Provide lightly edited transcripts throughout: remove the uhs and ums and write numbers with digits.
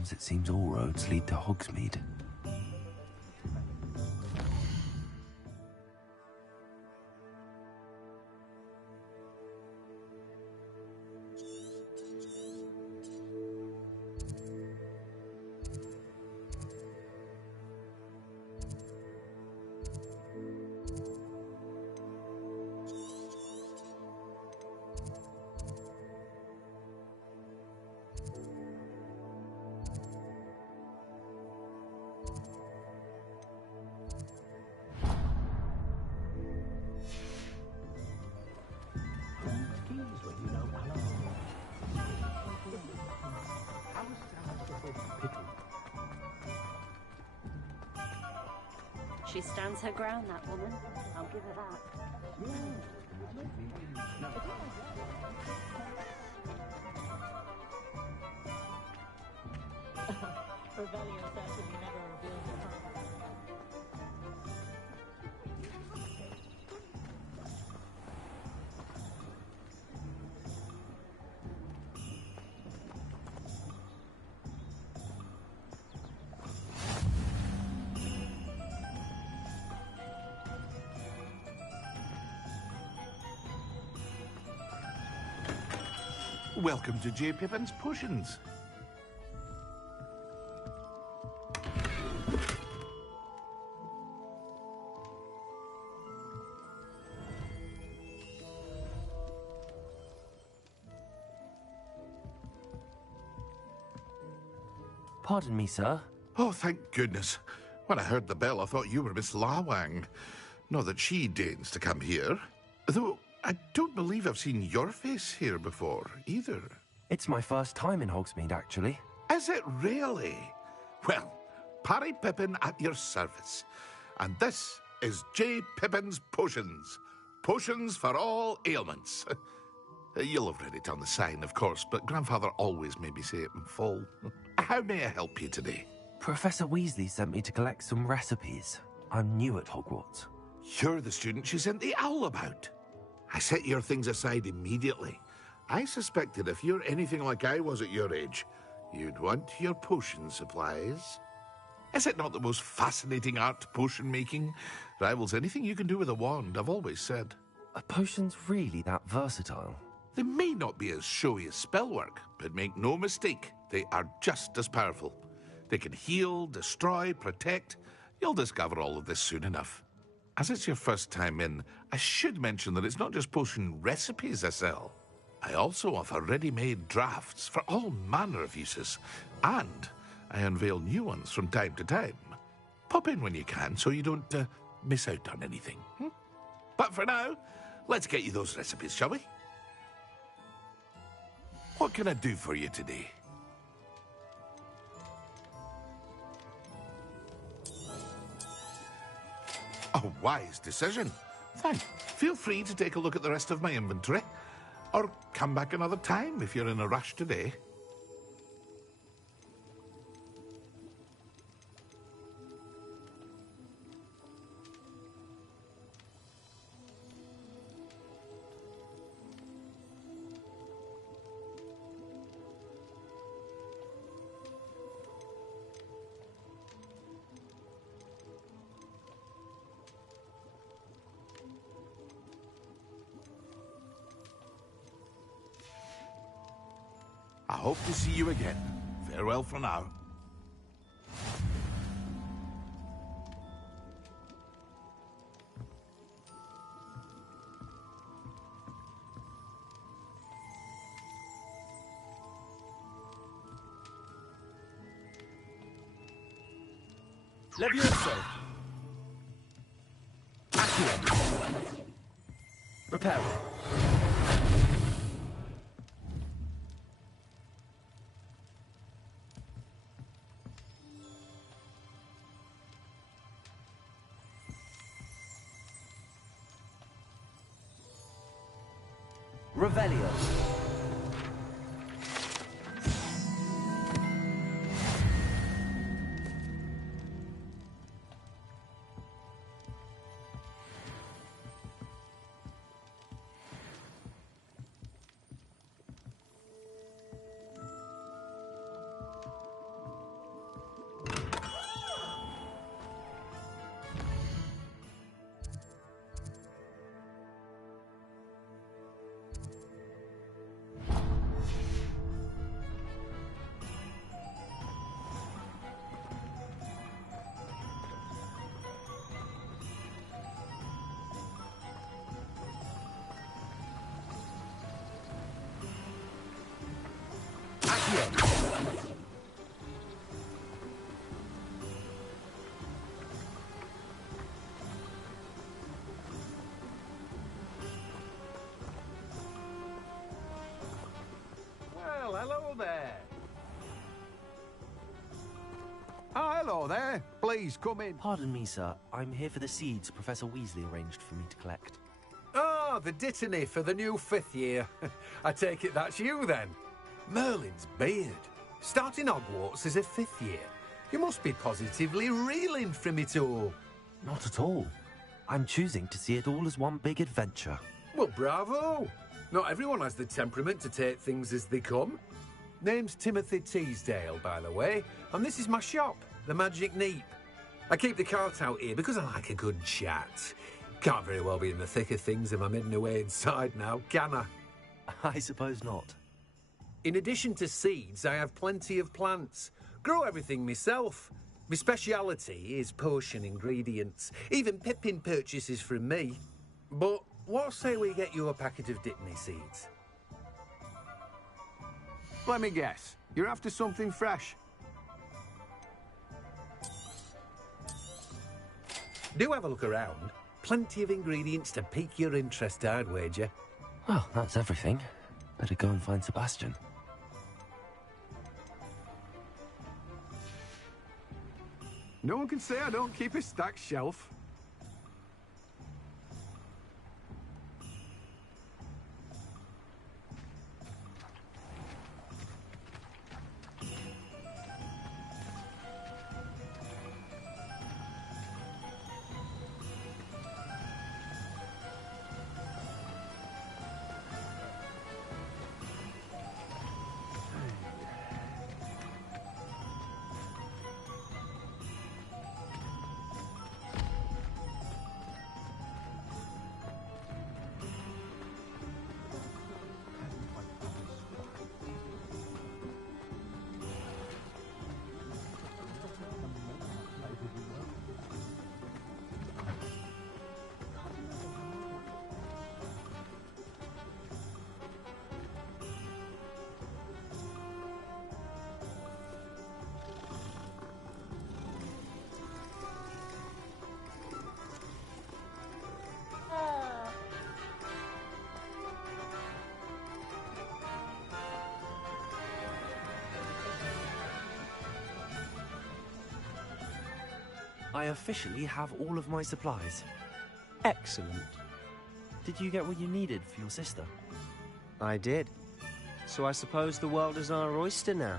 comes, it seems all roads lead to Hogsmeade. She stands her ground, that woman. I'll give her that. Rebellion certainly never reveals her heart. Welcome to J. Pippin's Potions. Pardon me, sir. Oh, thank goodness. When I heard the bell, I thought you were Miss Lawang. Not that she deigns to come here. Though I don't believe I've seen your face here before, either. It's my first time in Hogsmeade, actually. Is it really? Well, Parry Pippin at your service. And this is J. Pippin's Potions. Potions for all ailments. You'll have read it on the sign, of course, but Grandfather always made me say it in full. How may I help you today? Professor Weasley sent me to collect some recipes. I'm new at Hogwarts. You're the student she sent the owl about. I set your things aside immediately. I suspected if you're anything like I was at your age, you'd want your potion supplies. Is it not the most fascinating art, potion making? Rivals anything you can do with a wand, I've always said. Are potions really that versatile? They may not be as showy as spellwork, but make no mistake, they are just as powerful. They can heal, destroy, protect. You'll discover all of this soon enough. As it's your first time in, I should mention that it's not just potion recipes I sell. I also offer ready-made drafts for all manner of uses, and I unveil new ones from time to time. Pop in when you can so you don't miss out on anything. But for now, let's get you those recipes, shall we? What can I do for you today? A wise decision. Thanks. Feel free to take a look at the rest of my inventory. Or come back another time if you're in a rush today. I hope to see you again. Farewell for now. Levioso! Accio! Repel! Revelio. Accio! Well, hello there. Oh, hello there. Please come in. Pardon me, sir. I'm here for the seeds Professor Weasley arranged for me to collect. Oh, the dittany for the new 5th year. I take it that's you then. Merlin's beard. Starting Hogwarts as a 5th year. You must be positively reeling from it all. Not at all. I'm choosing to see it all as one big adventure. Well, bravo. Not everyone has the temperament to take things as they come. Name's Timothy Teasdale, by the way, and this is my shop, the Magic Neep. I keep the cart out here because I like a good chat. Can't very well be in the thick of things if I'm hidden away inside now, can I? I suppose not. In addition to seeds, I have plenty of plants. Grow everything myself. My speciality is potion ingredients. Even Pippin purchases from me. But what say we get you a packet of Dittany seeds? Let me guess. You're after something fresh. Do have a look around. Plenty of ingredients to pique your interest, I'd wager. Well, that's everything. Better go and find Sebastian. No one can say I don't keep a stacked shelf. I officially have all of my supplies. Excellent. Did you get what you needed for your sister? I did. So I suppose the world is our oyster now.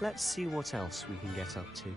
Let's see what else we can get up to.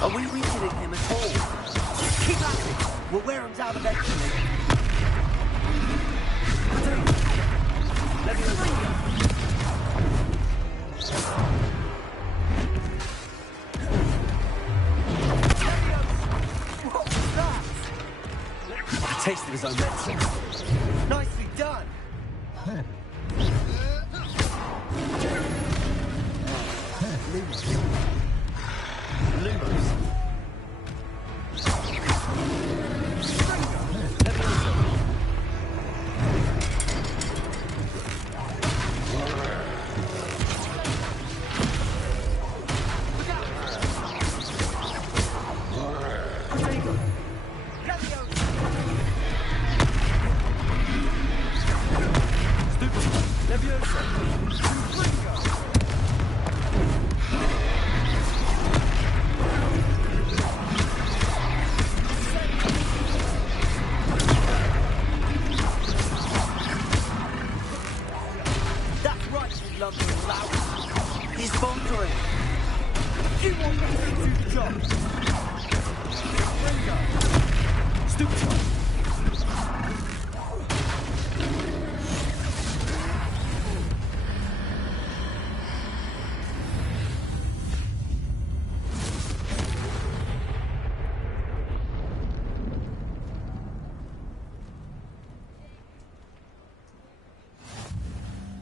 Are we weakening him at all? Keep at it! We'll wear him down eventually. Let me know. What was that? A taste of his own medicine. Nicely done! Lumos.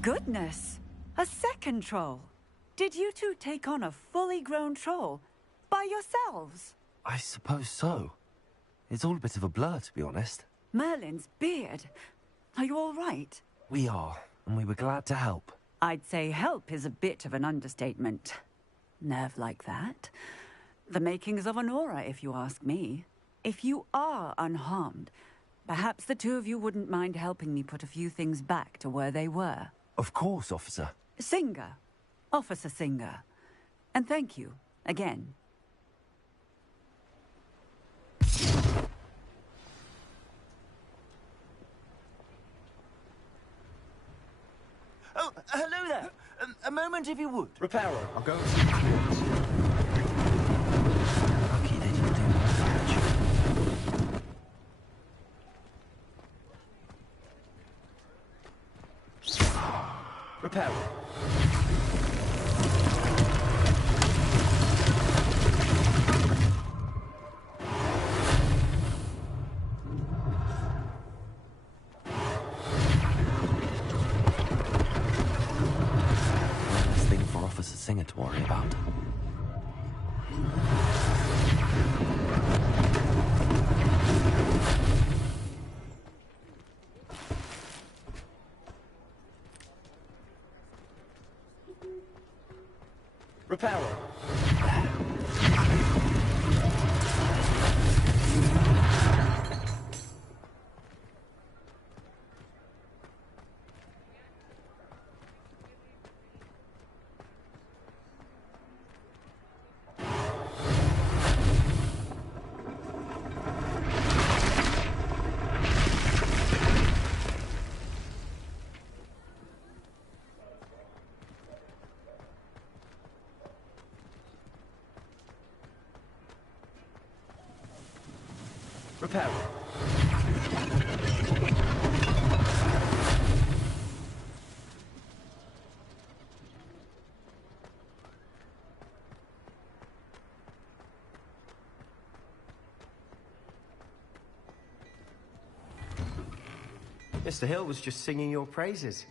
Goodness! A second troll! Did you two take on a fully grown troll by yourselves? I suppose so. It's all a bit of a blur, to be honest. Merlin's beard. Are you all right? We are, and we were glad to help. I'd say help is a bit of an understatement. Nerve like that. The makings of an aura, if you ask me. If you are unharmed, perhaps the two of you wouldn't mind helping me put a few things back to where they were. Of course, officer. Singer. Officer Singer. And thank you, again. Oh, hello there. A moment, if you would. Reparo, I'll go and see the Hogwarts. Lucky they didn't do more damage. Reparo. Singer to worry about. Reparo. Reparo. Mr. Hill was just singing your praises.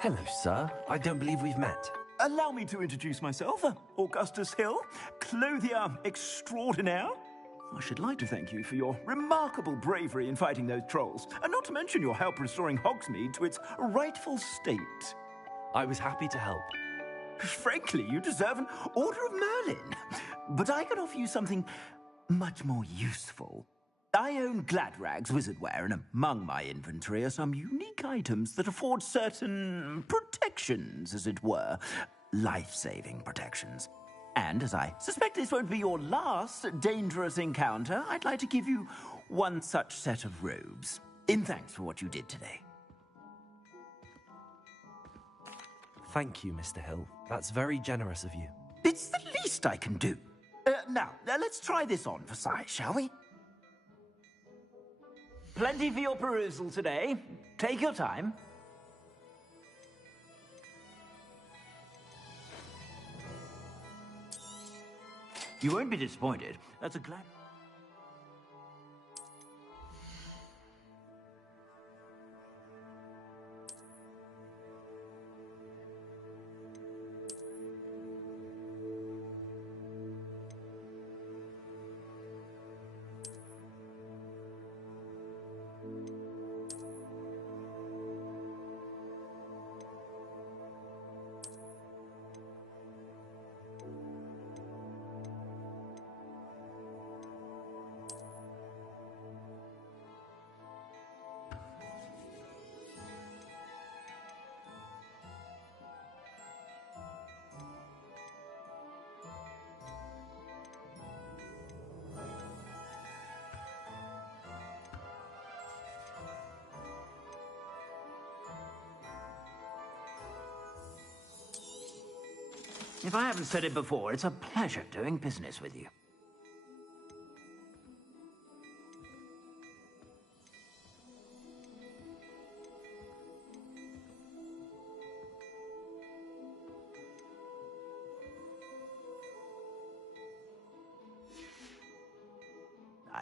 Hello, sir. I don't believe we've met. Allow me to introduce myself, Augustus Hill, clothier extraordinaire. I should like to thank you for your remarkable bravery in fighting those trolls, and not to mention your help restoring Hogsmeade to its rightful state. I was happy to help. Frankly, you deserve an Order of Merlin. But I can offer you something much more useful. I own Gladrag's wizardware, and among my inventory are some unique items that afford certain protections, as it were. Life-saving protections. And as I suspect this won't be your last dangerous encounter, I'd like to give you one such set of robes, in thanks for what you did today. Thank you, Mr. Hill. That's very generous of you. It's the least I can do. Now, let's try this on for size, shall we? Plenty for your perusal today. Take your time. You won't be disappointed. That's a glad... If I haven't said it before, it's a pleasure doing business with you.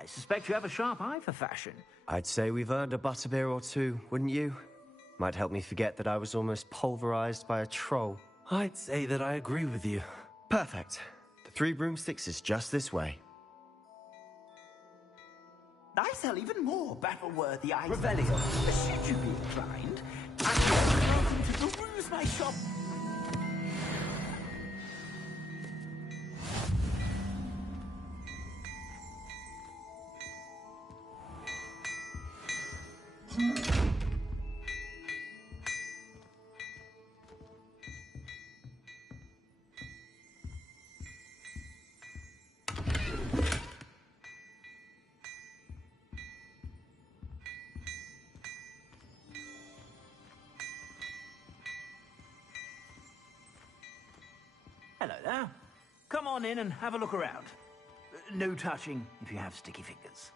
I suspect you have a sharp eye for fashion. I'd say we've earned a butterbeer or two, wouldn't you? Might help me forget that I was almost pulverized by a troll. I'd say that I agree with you. Perfect. The Three Broomsticks is just this way. I sell even more battle-worthy items. Revelio, should you be inclined, I'm welcome to peruse my shop. Hello there. Come on in and have a look around. No touching if you have sticky fingers.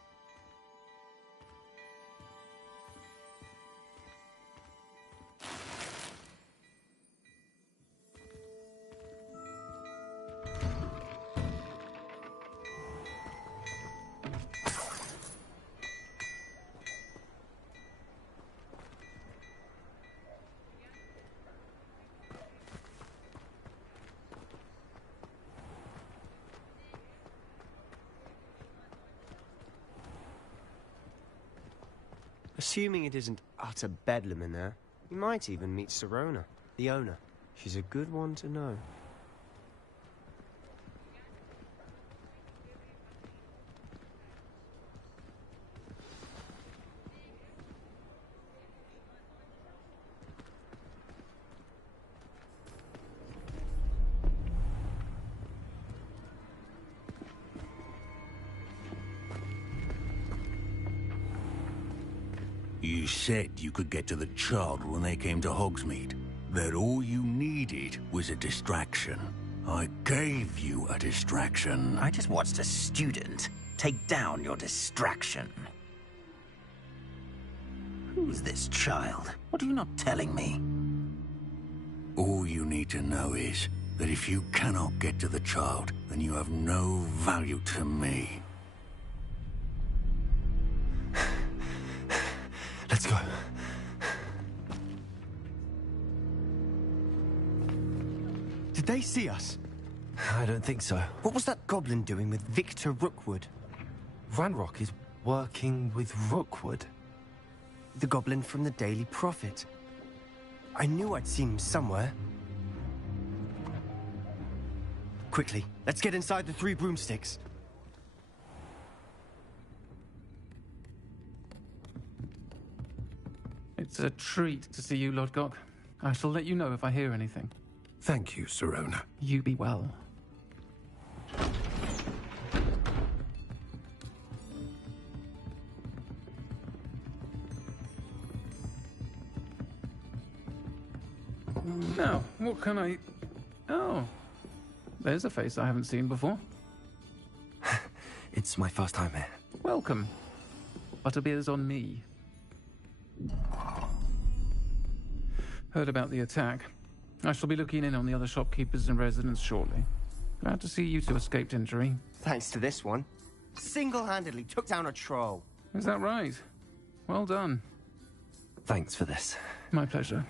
Assuming it isn't utter bedlam in there, you might even meet Sirona, the owner. She's a good one to know. You said you could get to the child when they came to Hogsmeade. That all you needed was a distraction. I gave you a distraction. I just watched a student take down your distraction. Who's this child? What are you not telling me? All you need to know is that if you cannot get to the child, then you have no value to me. Let's go. Did they see us? I don't think so. What was that goblin doing with Victor Rookwood? Ranrock is working with Rookwood. The goblin from the Daily Prophet. I knew I'd seen him somewhere. Quickly, let's get inside the Three Broomsticks. It's a treat to see you, Lodgok. I shall let you know if I hear anything. Thank you, Sirona. You be well. Now, what can I... Oh, there's a face I haven't seen before. It's my first time here. Welcome. Butterbeer's on me. Heard about the attack. I shall be looking in on the other shopkeepers and residents shortly. Glad to see you two escaped injury. Thanks to this one. Single-handedly took down a troll. Is that right? Well done. Thanks for this. My pleasure.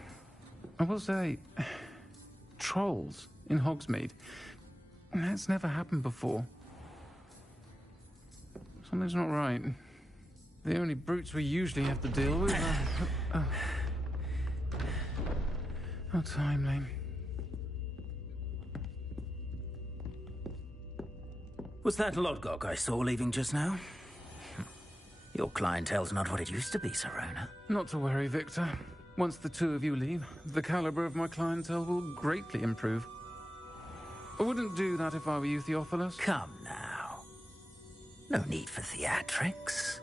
I will say, trolls in Hogsmeade. That's never happened before. Something's not right. The only brutes we usually have to deal with are... How timely. Was that Lodgok I saw leaving just now? Your clientele's not what it used to be, Sirona. Not to worry, Victor. Once the two of you leave, the caliber of my clientele will greatly improve. I wouldn't do that if I were you, Theophilus. Come now. No need for theatrics.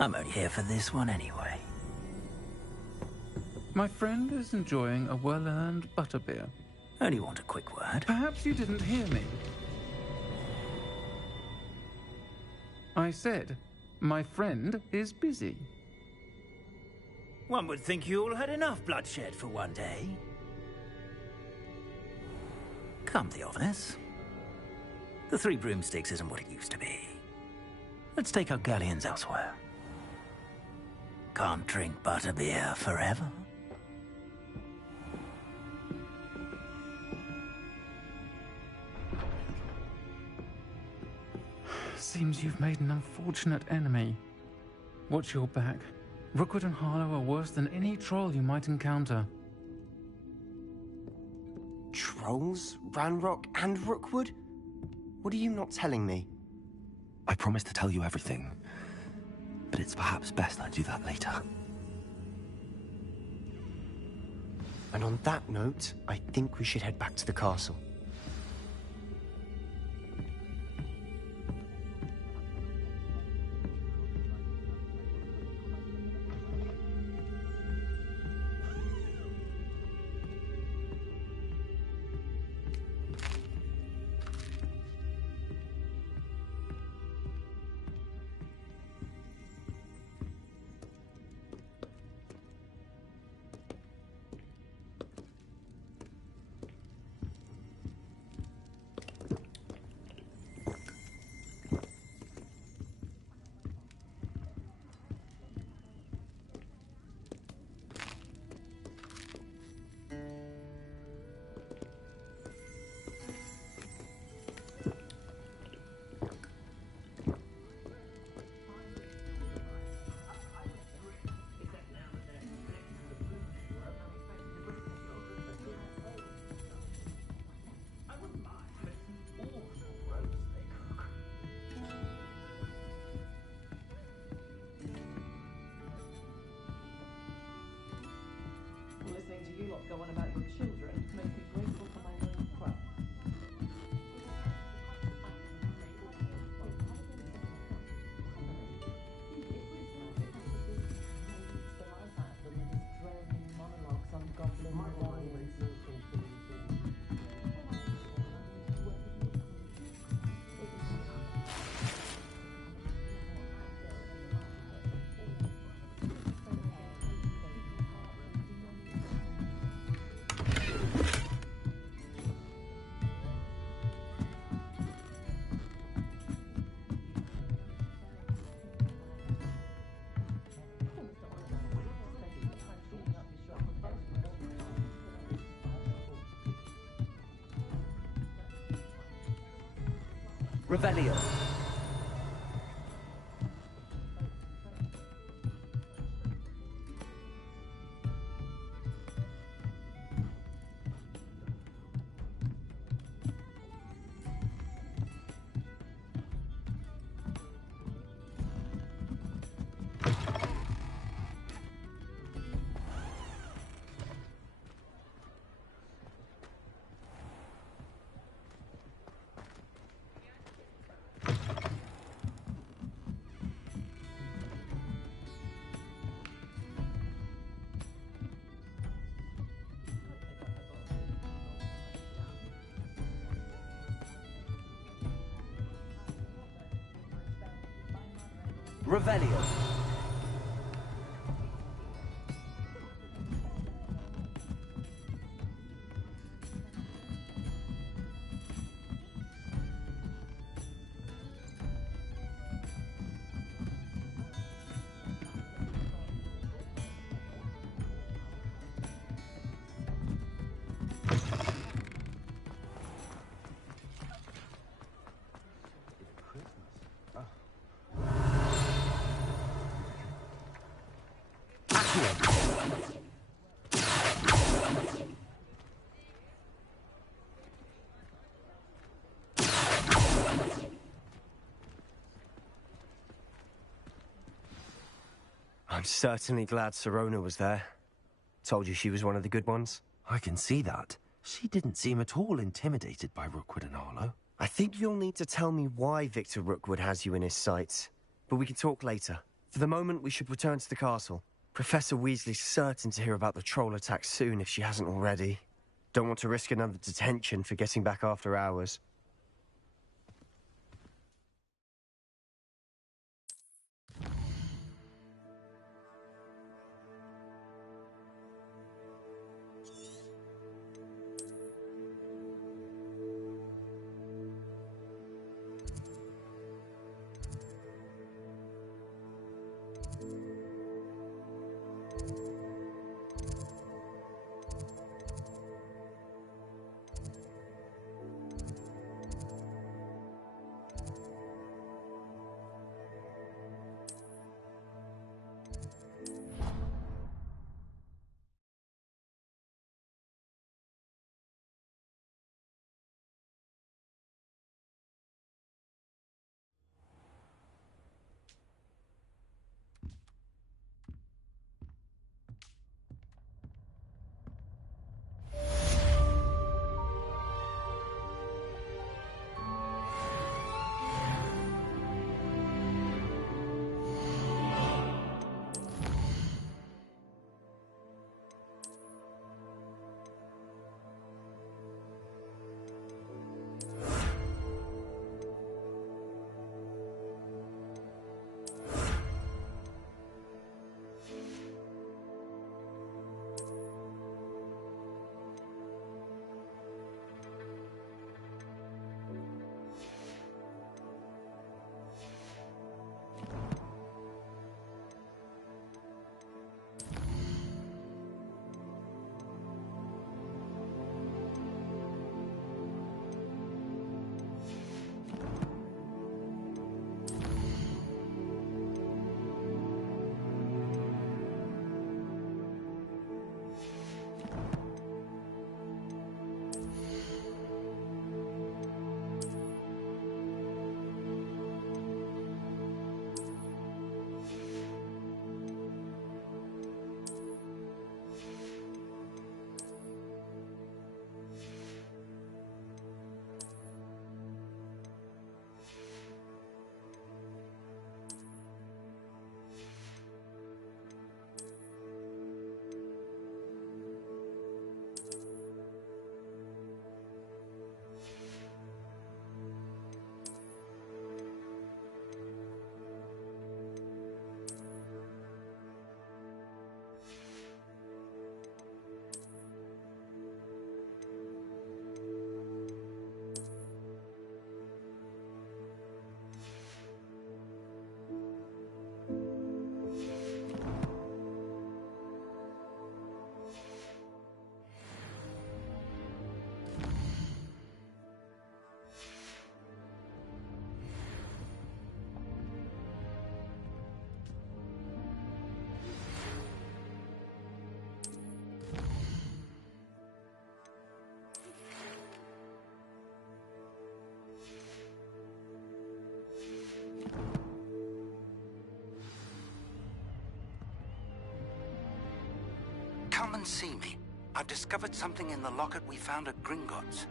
I'm only here for this one anyway. My friend is enjoying a well-earned butterbeer. Only want a quick word. Perhaps you didn't hear me. I said, my friend is busy. One would think you all had enough bloodshed for one day. Come, Theophilus. The Three Broomsticks isn't what it used to be. Let's take our galleons elsewhere. Can't drink butterbeer forever. Seems you've made an unfortunate enemy. Watch your back. Rookwood and Harlow are worse than any troll you might encounter. Trolls? Ranrock and Rookwood? What are you not telling me? I promised to tell you everything, but it's perhaps best I do that later. And on that note, I think we should head back to the castle. Listening to you lot go on about your children makes me grateful for my own crop. Monologues on goblin Revelio. Revelio. I'm certainly glad Sirona was there. Told you she was one of the good ones. I can see that. She didn't seem at all intimidated by Rookwood and Harlow. I think you'll need to tell me why Victor Rookwood has you in his sights. But we can talk later. For the moment, we should return to the castle. Professor Weasley's certain to hear about the troll attack soon if she hasn't already. Don't want to risk another detention for getting back after hours. and see me. I've discovered something in the locket we found at Gringotts.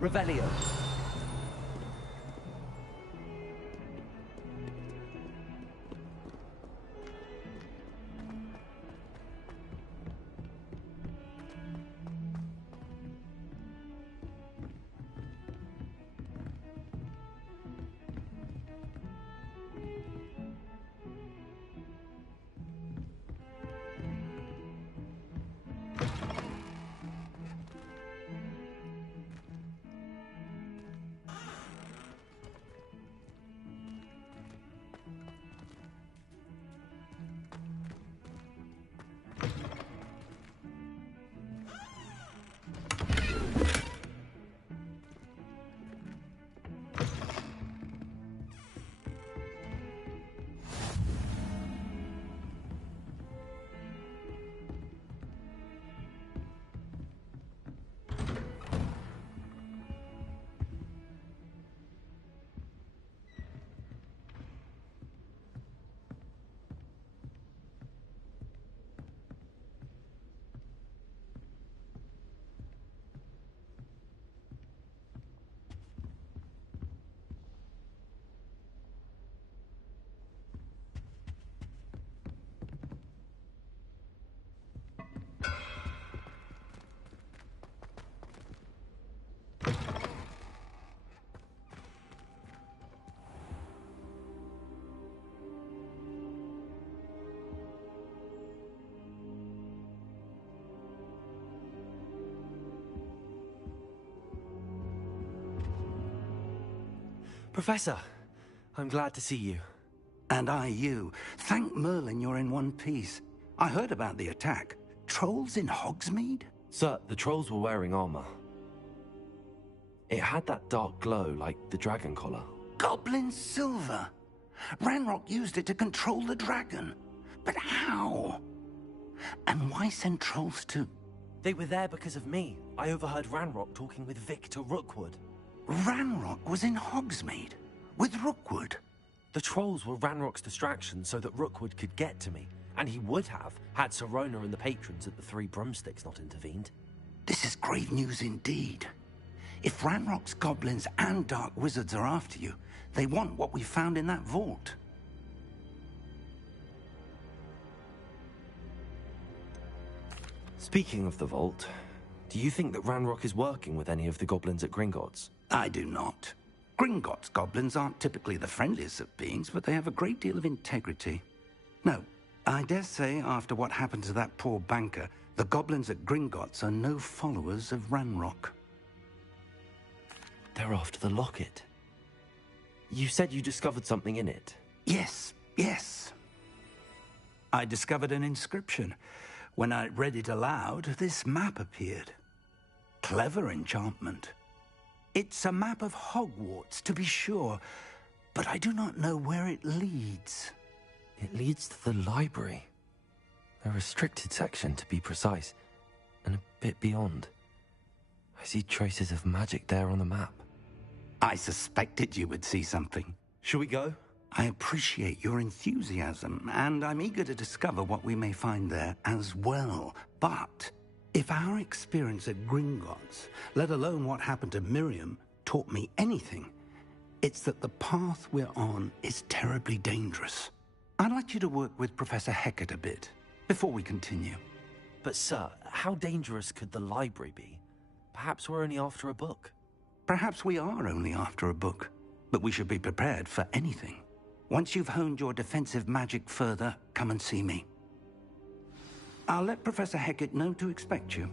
Revelio. Professor, I'm glad to see you. And I you. Thank Merlin you're in one piece. I heard about the attack. Trolls in Hogsmeade? Sir, the trolls were wearing armor. It had that dark glow like the dragon collar. Goblin silver. Ranrock used it to control the dragon. But how? And why send trolls to... They were there because of me. I overheard Ranrock talking with Victor Rookwood. Ranrock was in Hogsmeade? With Rookwood? The trolls were Ranrock's distraction so that Rookwood could get to me. And he would have, had Sirona and the patrons at the Three Broomsticks not intervened. This is grave news indeed. If Ranrock's goblins and dark wizards are after you, they want what we found in that vault. Speaking of the vault, do you think that Ranrock is working with any of the goblins at Gringotts? I do not. Gringotts goblins aren't typically the friendliest of beings, but they have a great deal of integrity. No, I dare say after what happened to that poor banker, the goblins at Gringotts are no followers of Ranrock. They're after the locket. You said you discovered something in it. Yes. I discovered an inscription. When I read it aloud, this map appeared. Clever enchantment. It's a map of Hogwarts, to be sure, but I do not know where it leads. It leads to the library. A restricted section, to be precise, and a bit beyond. I see traces of magic there on the map. I suspected you would see something. Shall we go? I appreciate your enthusiasm, and I'm eager to discover what we may find there as well. But if our experience at Gringotts, let alone what happened to Miriam, taught me anything, it's that the path we're on is terribly dangerous. I'd like you to work with Professor Hecat a bit before we continue. But, sir, how dangerous could the library be? Perhaps we're only after a book. Perhaps we are only after a book, but we should be prepared for anything. Once you've honed your defensive magic further, come and see me. I'll let Professor Hecat know to expect you.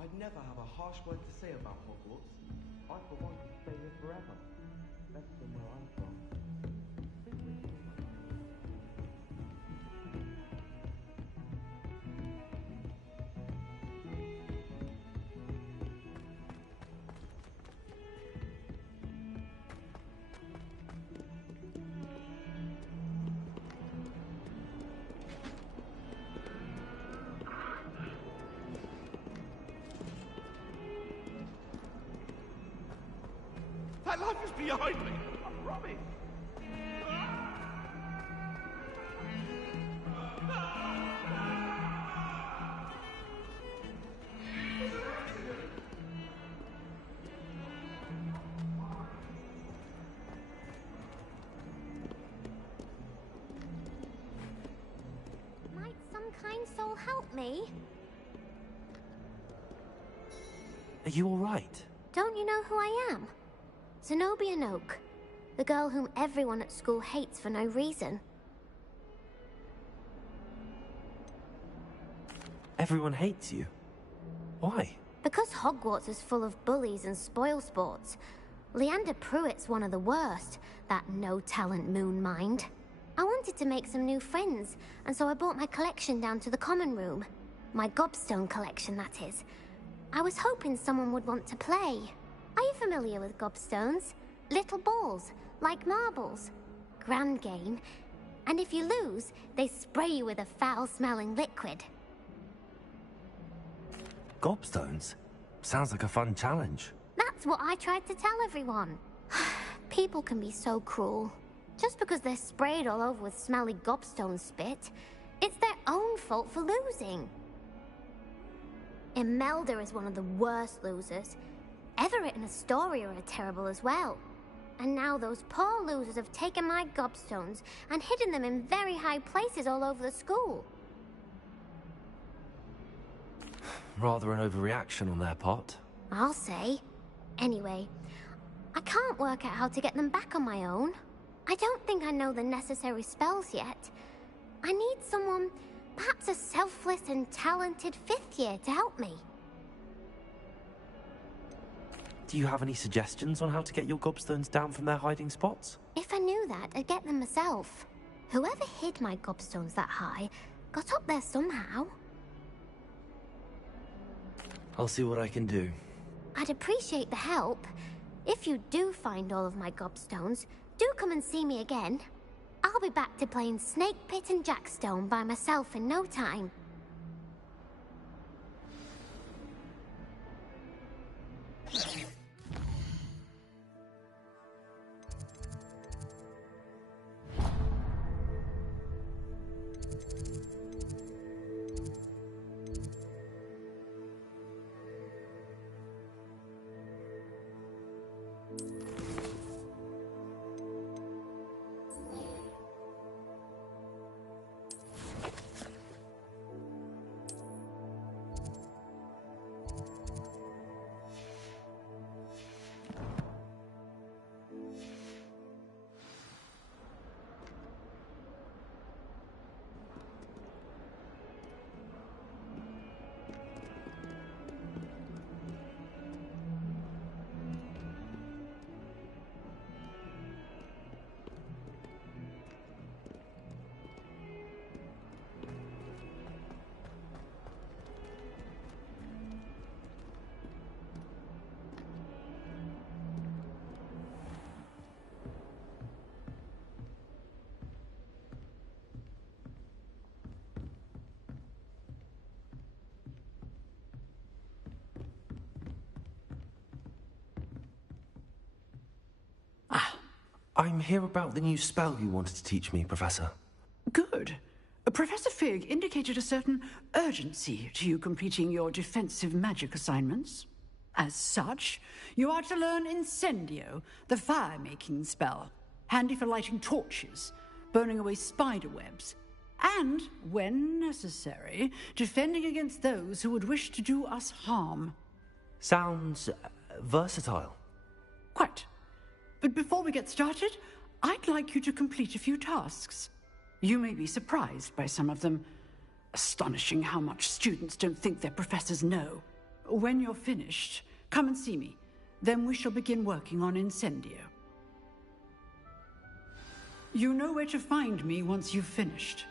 I'd never have a harsh word to say about Hogwarts. I, for one, could stay here forever. Better than where I'm from. That life is behind me. I promise. Might some kind soul help me? Are you all right? Don't you know who I am? Zenobia Noak, the girl whom everyone at school hates for no reason. Everyone hates you. Why? Because Hogwarts is full of bullies and spoilsports. Leander Pruitt's one of the worst, that no-talent moon mind. I wanted to make some new friends, and so I brought my collection down to the common room. My gobstone collection, that is. I was hoping someone would want to play. Are you familiar with gobstones? Little balls, like marbles. Grand game. And if you lose, they spray you with a foul-smelling liquid. Gobstones? Sounds like a fun challenge. That's what I tried to tell everyone. People can be so cruel. Just because they're sprayed all over with smelly gobstone spit, it's their own fault for losing. Imelda is one of the worst losers. Everett and Astoria are terrible as well. And now those poor losers have taken my gobstones and hidden them in very high places all over the school. Rather an overreaction on their part. I'll say. Anyway, I can't work out how to get them back on my own. I don't think I know the necessary spells yet. I need someone, perhaps a selfless and talented fifth year to help me. Do you have any suggestions on how to get your gobstones down from their hiding spots? If I knew that, I'd get them myself. Whoever hid my gobstones that high got up there somehow. I'll see what I can do. I'd appreciate the help. If you do find all of my gobstones, do come and see me again. I'll be back to playing Snake Pit and Jackstone by myself in no time. I'm here about the new spell you wanted to teach me, Professor. Good. Professor Fig indicated a certain urgency to you completing your defensive magic assignments. As such, you are to learn Incendio, the fire-making spell, handy for lighting torches, burning away spider webs, and, when necessary, defending against those who would wish to do us harm. Sounds versatile. Quite. But before we get started, I'd like you to complete a few tasks. You may be surprised by some of them. Astonishing how much students don't think their professors know. When you're finished, come and see me. Then we shall begin working on Incendio. You know where to find me once you've finished.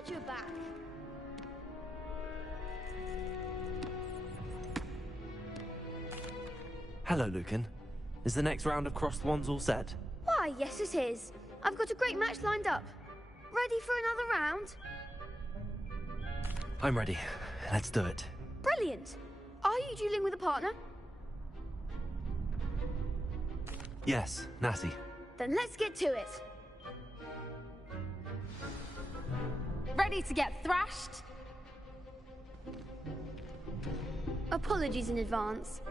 glad you're back. Hello, Lucan. Is the next round of Crossed Wands all set? Why, yes it is. I've got a great match lined up. Ready for another round? I'm ready. Let's do it. Brilliant. Are you dueling with a partner? Yes, Natty. Then let's get to it. Ready to get thrashed? Apologies in advance.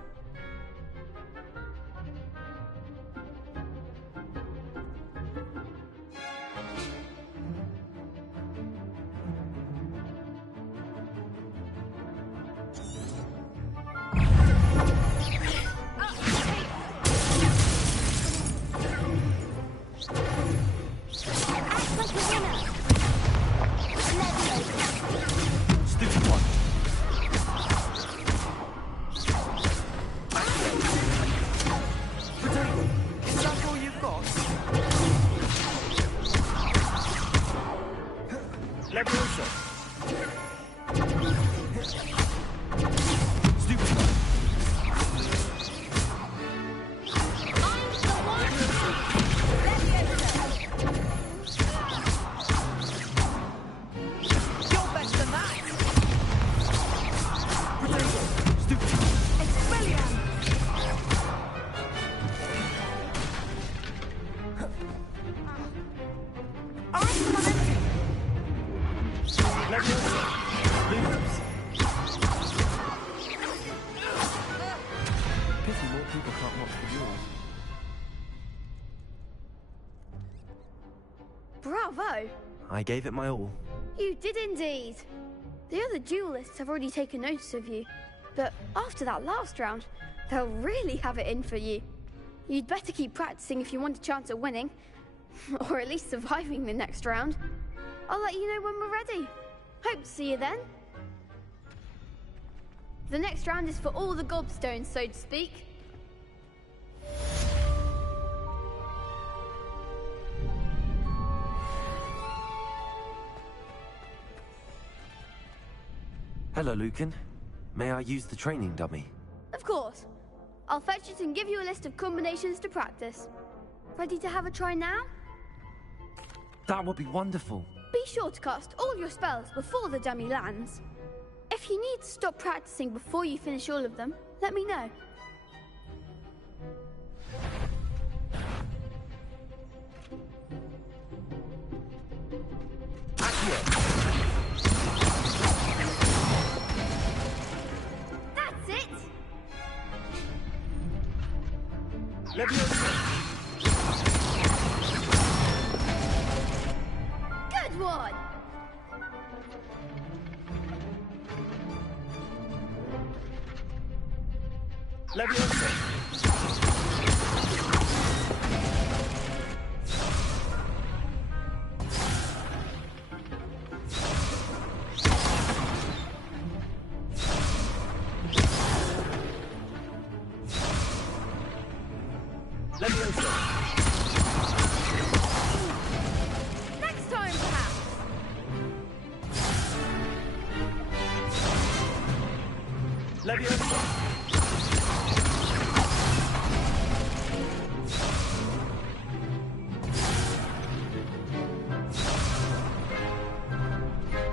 Bravo! I gave it my all. You did indeed. The other duelists have already taken notice of you, but after that last round, they'll really have it in for you. You'd better keep practicing if you want a chance at winning, or at least surviving the next round. I'll let you know when we're ready. Hope to see you then. The next round is for all the gobstones, so to speak. Hello, Lucan. May I use the training dummy? Of course. I'll fetch it and give you a list of combinations to practice. Ready to have a try now? That would be wonderful. Be sure to cast all your spells before the dummy lands. If you need to stop practicing before you finish all of them, let me know. That's it! Good one! Next time, perhaps.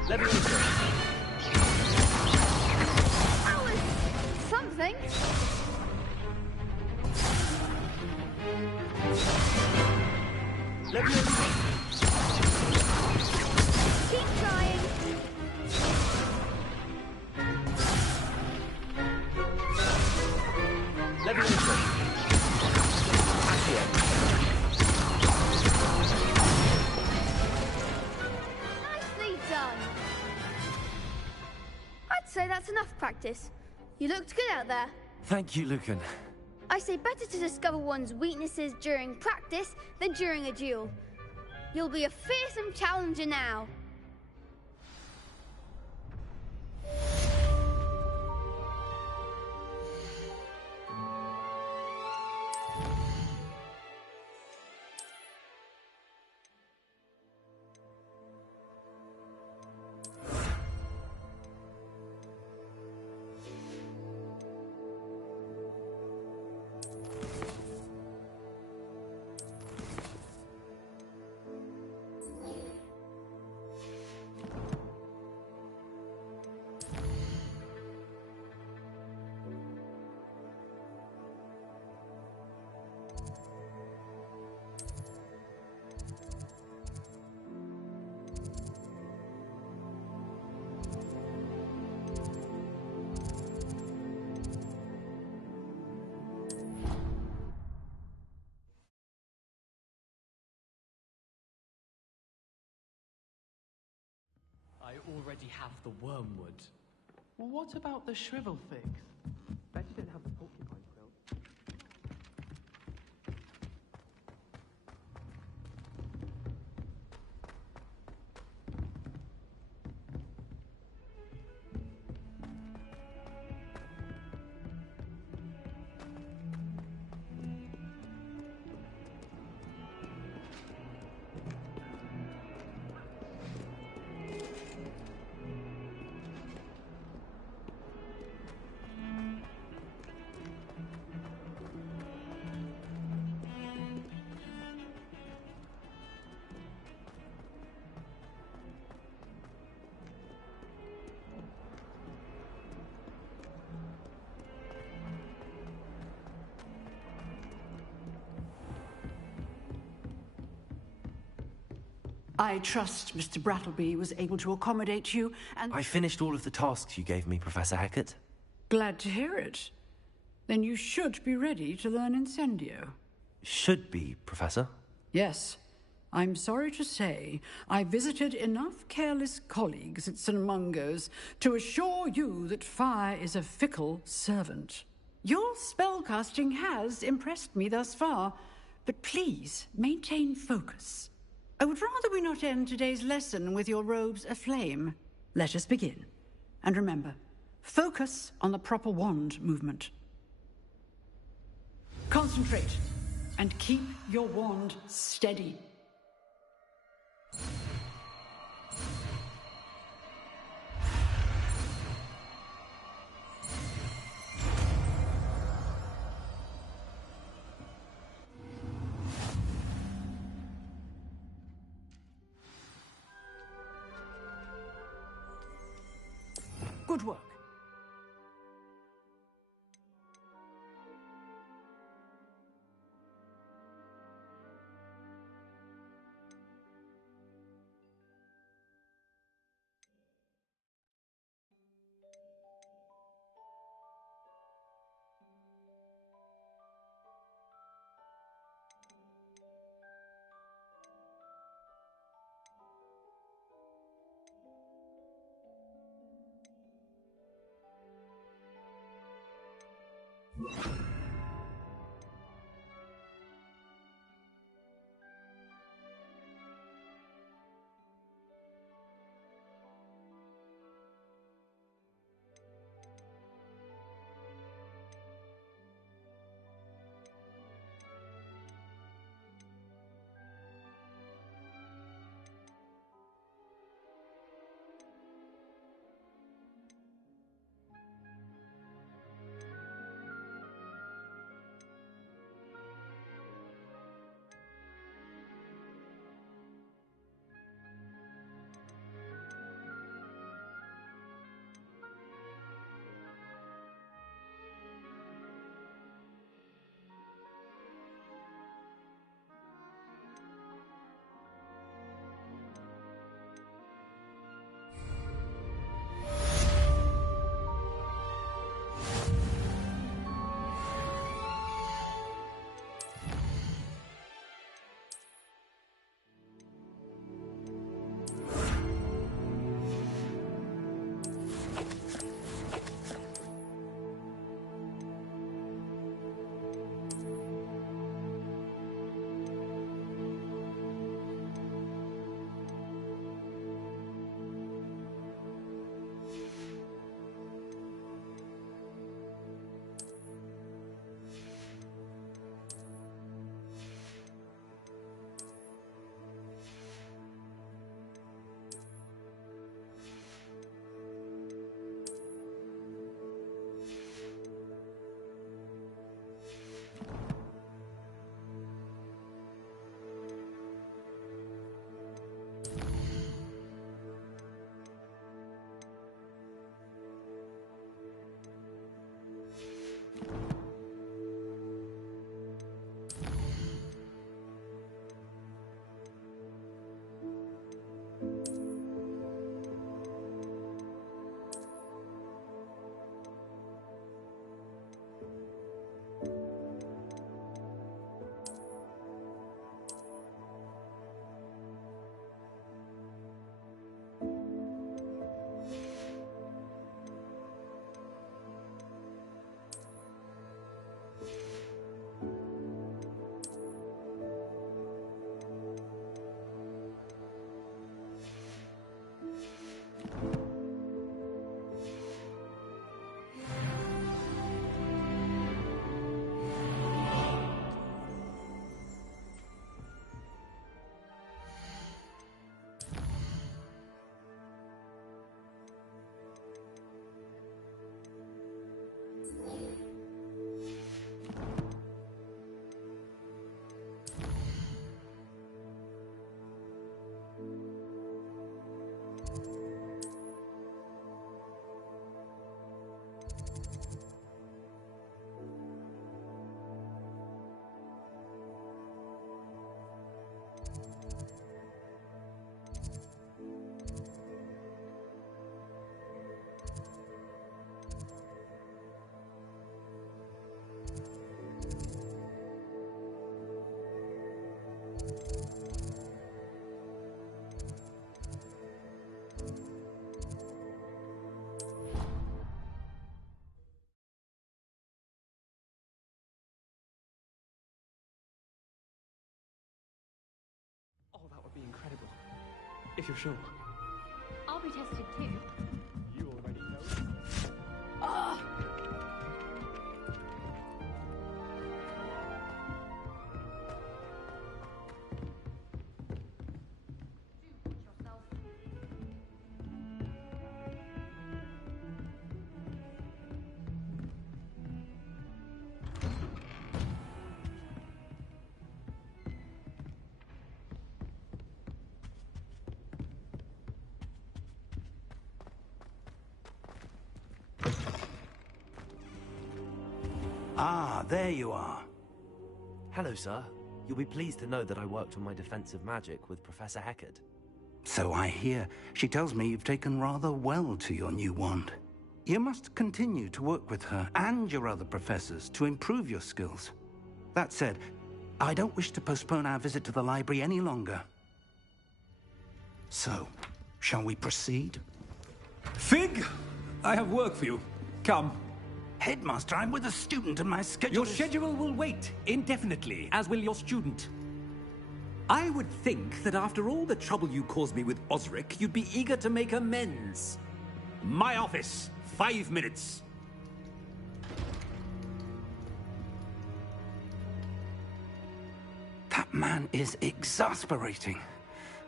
That was something. Keep trying. Nicely done. I'd say that's enough practice. You looked good out there. Thank you, Lucan. I say better to discover one's weaknesses during practice than during a duel. You'll be a fearsome challenger now. already have the wormwood. Well, what about the shrivel figs? Bet you don't have the porcupine quilt. I trust Mr. Brattleby was able to accommodate you, and... I finished all of the tasks you gave me, Professor Hackett. Glad to hear it. Then you should be ready to learn Incendio. Should be, Professor. Yes. I'm sorry to say, I visited enough careless colleagues at St. Mungo's to assure you that fire is a fickle servant. Your spellcasting has impressed me thus far, but please maintain focus. I would rather we not end today's lesson with your robes aflame. Let us begin. And remember, focus on the proper wand movement. Concentrate, and keep your wand steady. Good work. if you're sure. I'll be tested too. You already know. Ah! Ah, there you are. Hello, sir. You'll be pleased to know that I worked on my defensive magic with Professor Heckard. So I hear. She tells me you've taken rather well to your new wand. You must continue to work with her and your other professors to improve your skills. That said, I don't wish to postpone our visit to the library any longer. So, shall we proceed? Fig, I have work for you. Come. Headmaster, I'm with a student and my schedule Your schedule will wait indefinitely, as will your student. I would think that after all the trouble you caused me with Osric, you'd be eager to make amends. My office, 5 minutes. That man is exasperating.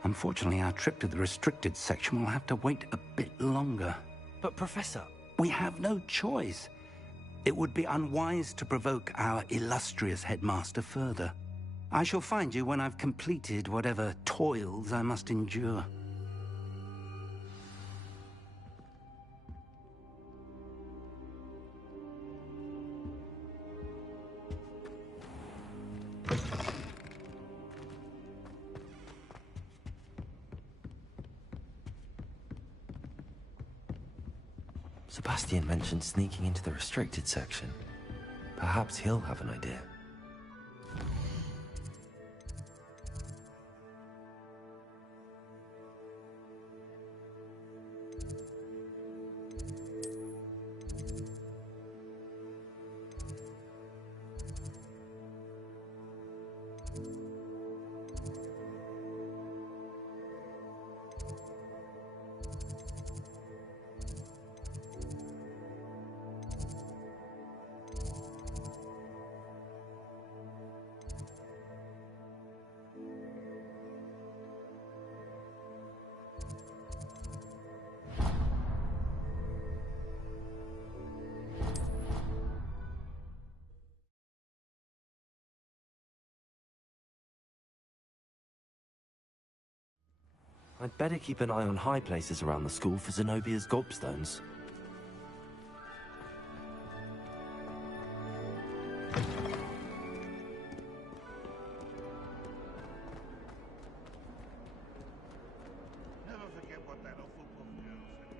Unfortunately, our trip to the restricted section will have to wait a bit longer. But, Professor... We have no choice. It would be unwise to provoke our illustrious headmaster further. I shall find you when I've completed whatever toils I must endure. Sebastian mentioned sneaking into the restricted section. Perhaps he'll have an idea. I'd better keep an eye on high places around the school for Zenobia's gobstones. Never forget what that awful girl said.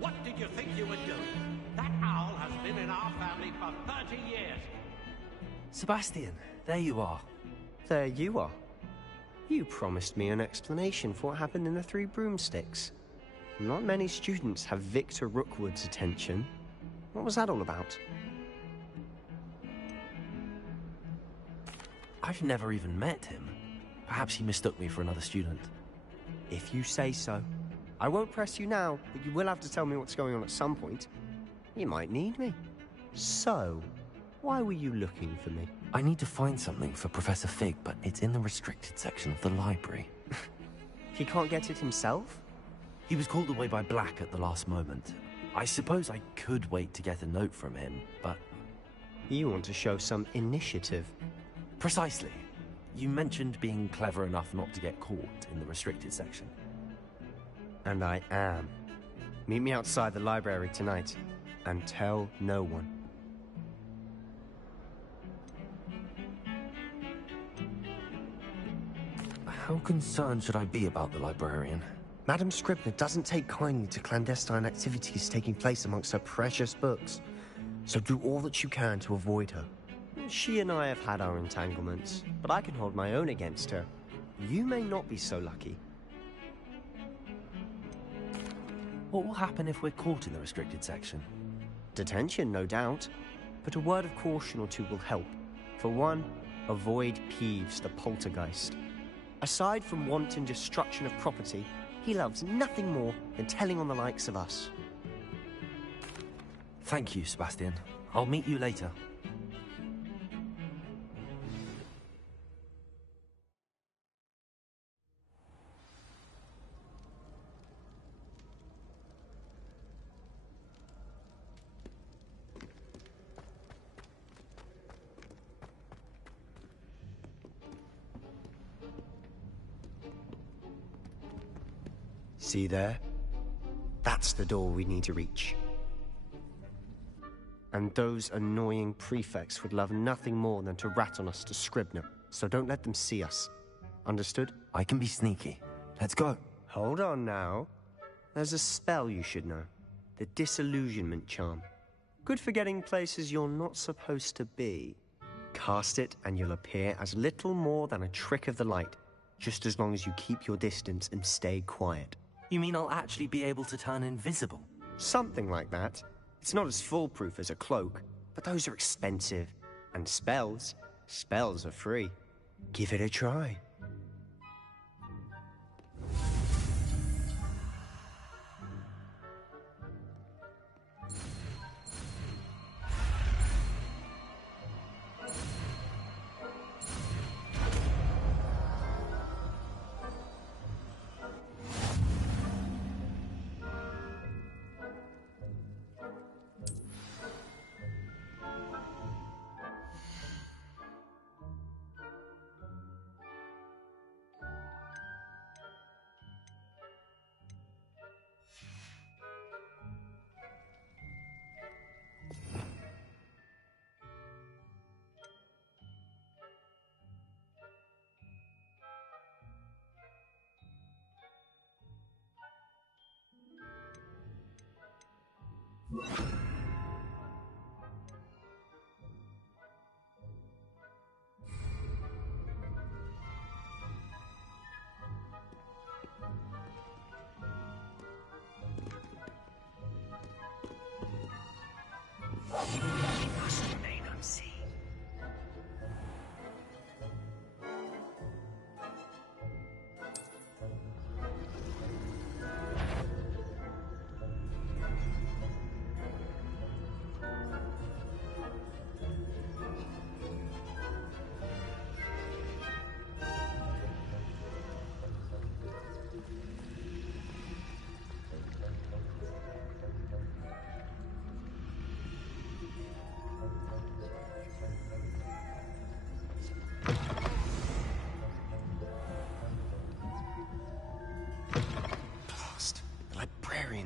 What did you think you were doing? That owl has been in our family for 30 years. Sebastian, there you are. There you are. You promised me an explanation for what happened in the Three Broomsticks. Not many students have Victor Rookwood's attention. What was that all about? I've never even met him. Perhaps he mistook me for another student. If you say so. I won't press you now, but you will have to tell me what's going on at some point. You might need me. So, why were you looking for me? I need to find something for Professor Fig, but it's in the restricted section of the library. He can't get it himself? He was called away by Black at the last moment. I suppose I could wait to get a note from him, but... You want to show some initiative. Precisely. You mentioned being clever enough not to get caught in the restricted section. And I am. Meet me outside the library tonight, and tell no one. How concerned should I be about the librarian? Madam Scribner doesn't take kindly to clandestine activities taking place amongst her precious books, so do all that you can to avoid her. She and I have had our entanglements, but I can hold my own against her. You may not be so lucky. What will happen if we're caught in the restricted section? Detention, no doubt. But a word of caution or two will help. For one, avoid Peeves, the poltergeist. Aside from wanton destruction of property, he loves nothing more than telling on the likes of us. Thank you, Sebastian. I'll meet you later. See there? That's the door we need to reach. And those annoying prefects would love nothing more than to rat on us to Scribner, so don't let them see us. Understood? I can be sneaky. Let's go. Hold on now. There's a spell you should know. The Disillusionment Charm. Good for getting places you're not supposed to be. Cast it and you'll appear as little more than a trick of the light, just as long as you keep your distance and stay quiet. You mean I'll actually be able to turn invisible? Something like that. It's not as foolproof as a cloak, but those are expensive. And spells are free. Give it a try.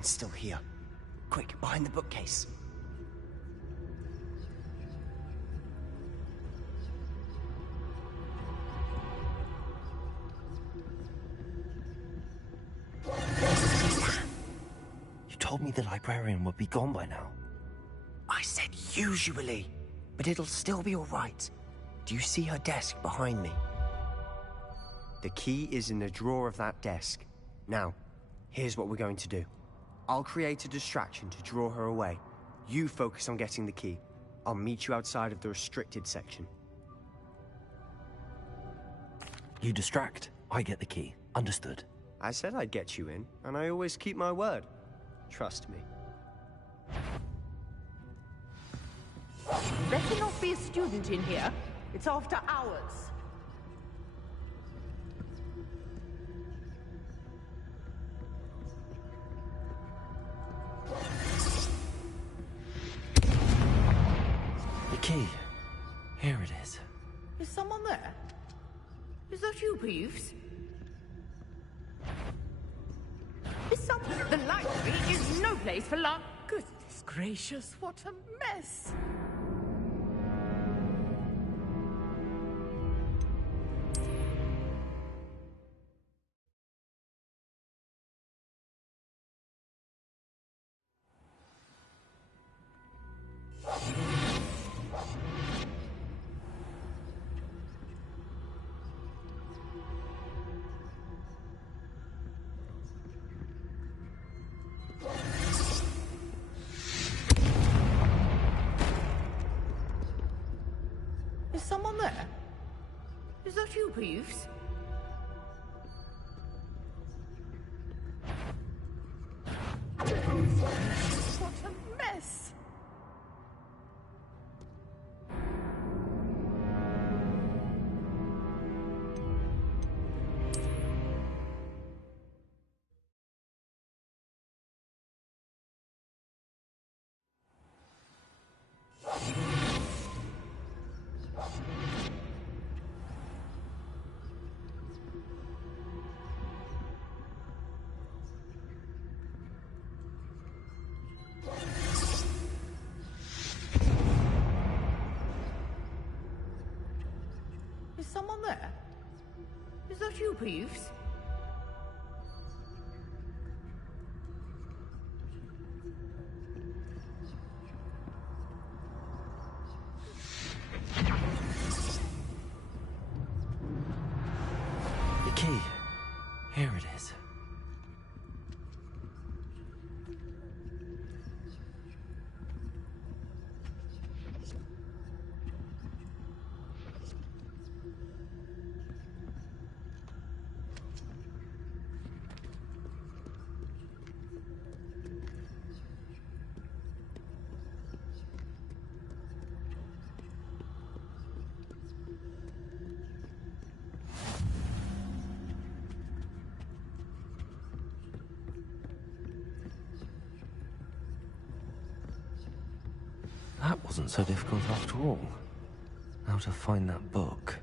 Still here. Quick, behind the bookcase. You told me the librarian would be gone by now. I said usually, but it'll still be all right. Do you see her desk behind me? The key is in the drawer of that desk. Now, here's what we're going to do. I'll create a distraction to draw her away. You focus on getting the key. I'll meet you outside of the restricted section. You distract, I get the key. Understood. I said I'd get you in, and I always keep my word. Trust me. Better not be a student in here. It's after hours. The key. Here it is. Is someone there? Is that you, Peeves? The library is no place for lunch. Goodness gracious, what a mess! someone there? Is that you, Peeves? What a mess! Is someone there? Is that you, Peeves? The key. Here it is. That wasn't so difficult after all. How to find that book.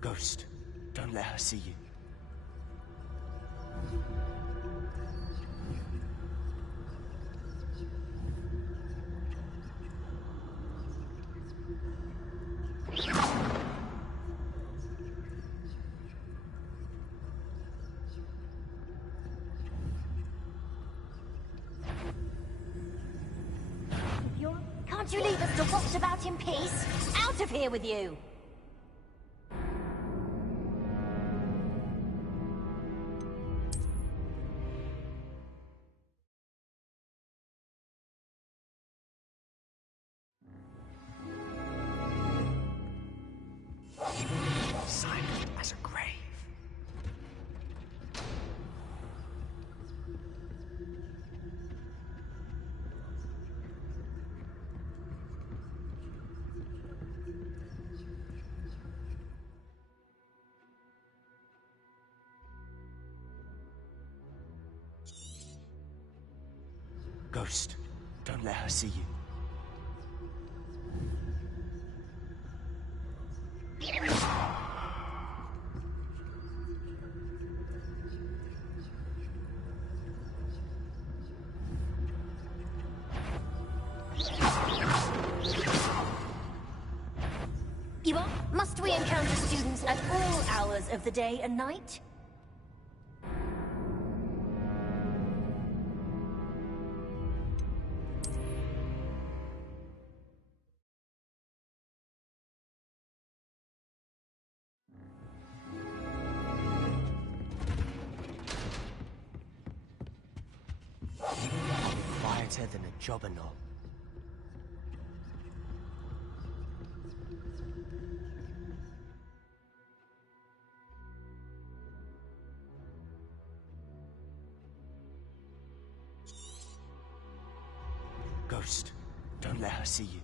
Ghost, don't let her see you. Can't you leave us to watch about in peace? Out of here with you! Silent as a grave. Ghost, don't let her see you. You are? Must we encounter students at all hours of the day and night? Quieter than a jobberknoll. Ghost, don't let her see you.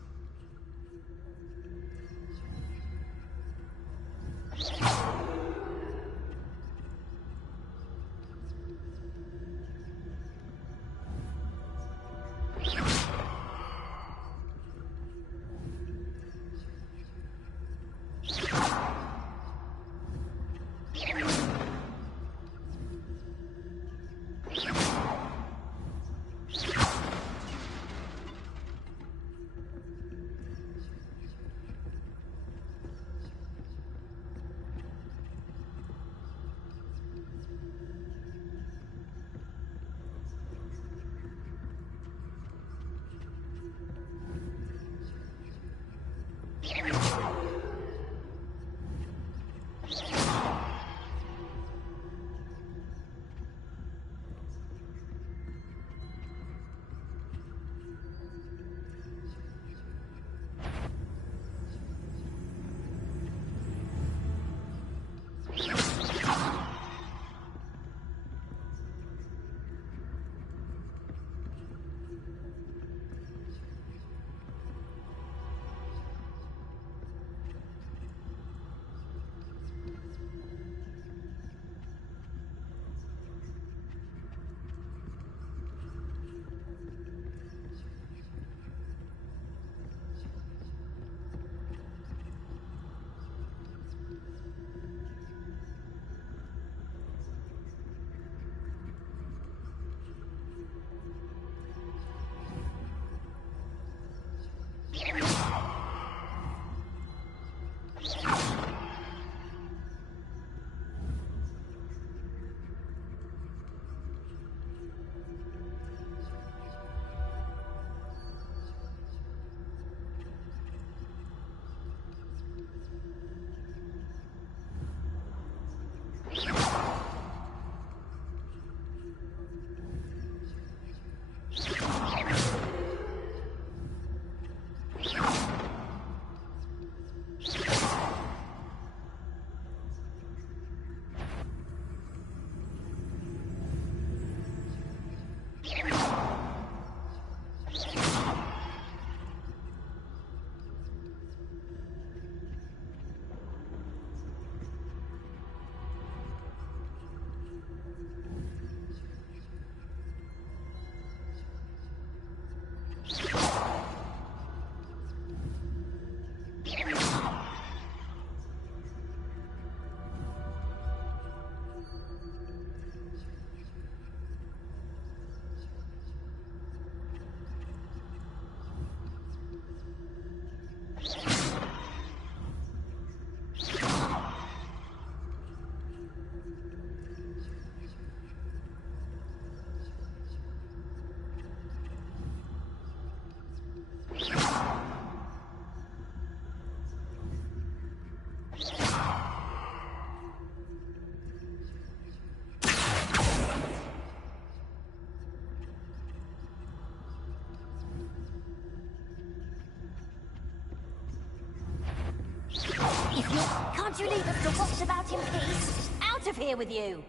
Can't you leave us to watch about in peace? Out of here with you!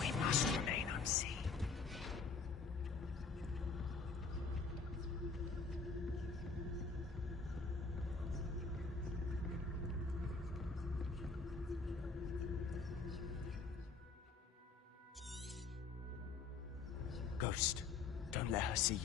We must remain unseen. Ghost, don't let her see you.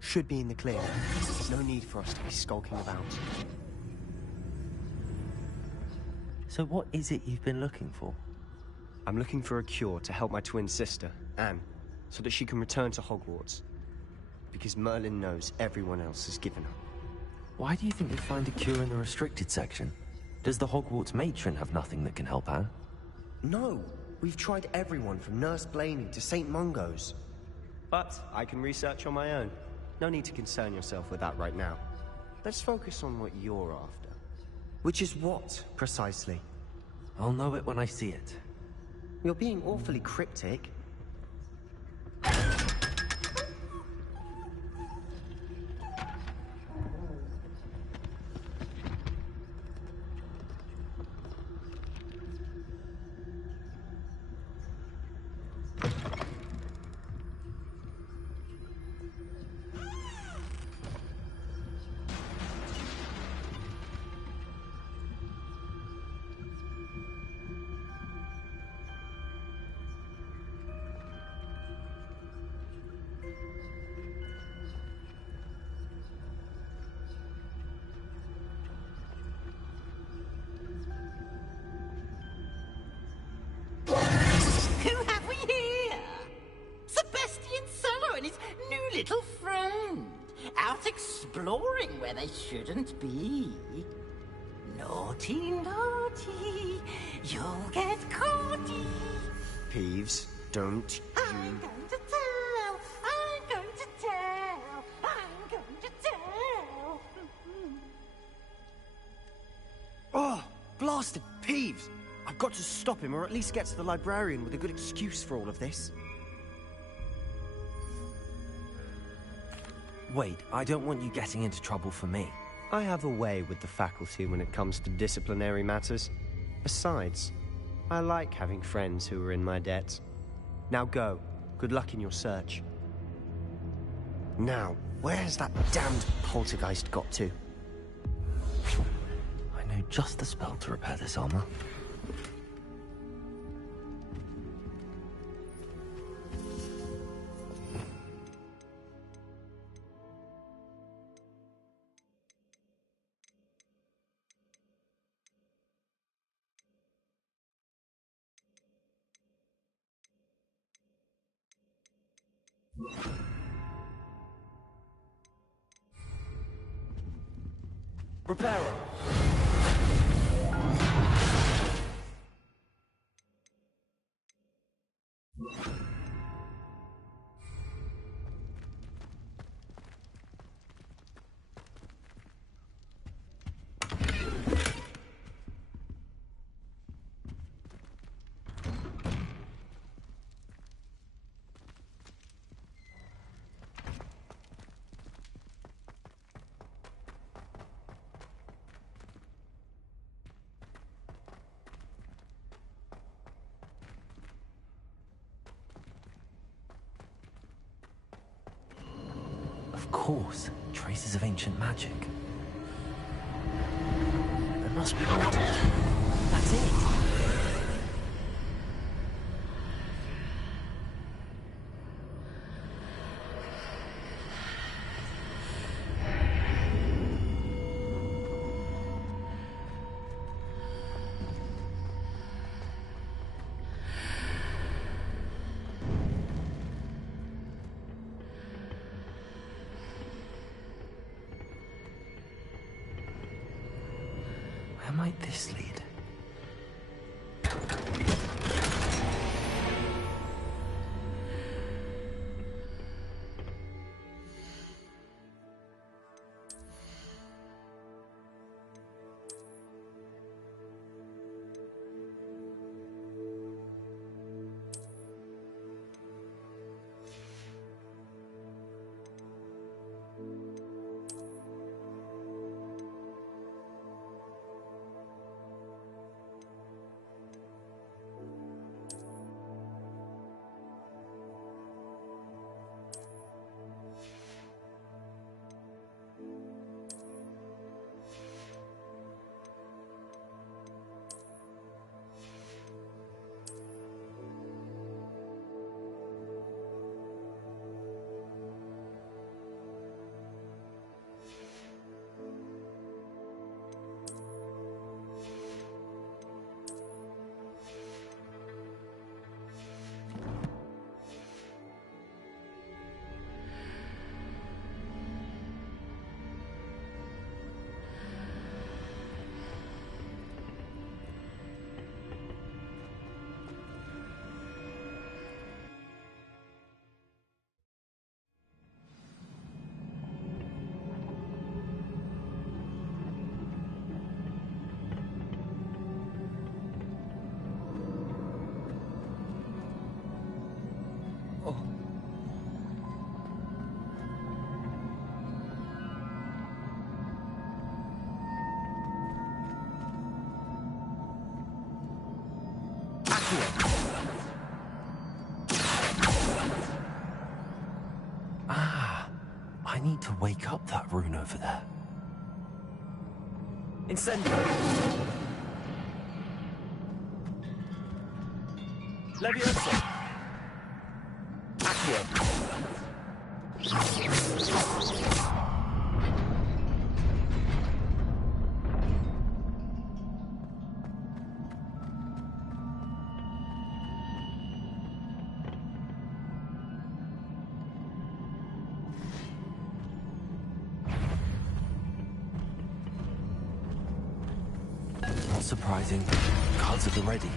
Should be in the clear. No need for us to be skulking about. So what is it you've been looking for? I'm looking for a cure to help my twin sister, Anne, so that she can return to Hogwarts. Because Merlin knows everyone else has given up. Why do you think you'd find a cure in the restricted section? Does the Hogwarts matron have nothing that can help Anne? No! We've tried everyone from Nurse Blaney to St. Mungo's. But I can research on my own. No need to concern yourself with that right now. Let's focus on what you're after. Which is what, precisely? I'll know it when I see it. You're being awfully cryptic. Little friend, out exploring where they shouldn't be. Naughty, naughty, you'll get caughty. Peeves, don't you... I'm going to tell, I'm going to tell, I'm going to tell. Oh, blasted Peeves! I've got to stop him, or at least get to the librarian with a good excuse for all of this. Wait, I don't want you getting into trouble for me. I have a way with the faculty when it comes to disciplinary matters. Besides, I like having friends who are in my debt. Now go. Good luck in your search. Now, where's that damned poltergeist got to? I know just the spell to repair this armor. Reparo! course, traces of ancient magic. There must be more to it. That's it. Where might this lead? Ah, I need to wake up that rune over there. Incendio. Levioso. Accio. Not surprising. Cards at the ready.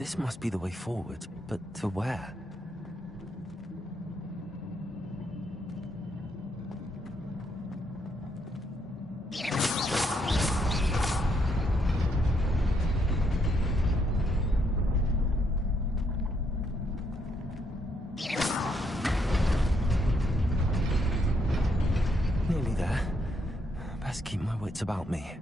This must be the way forward, but to where? Nearly there. Best keep my wits about me.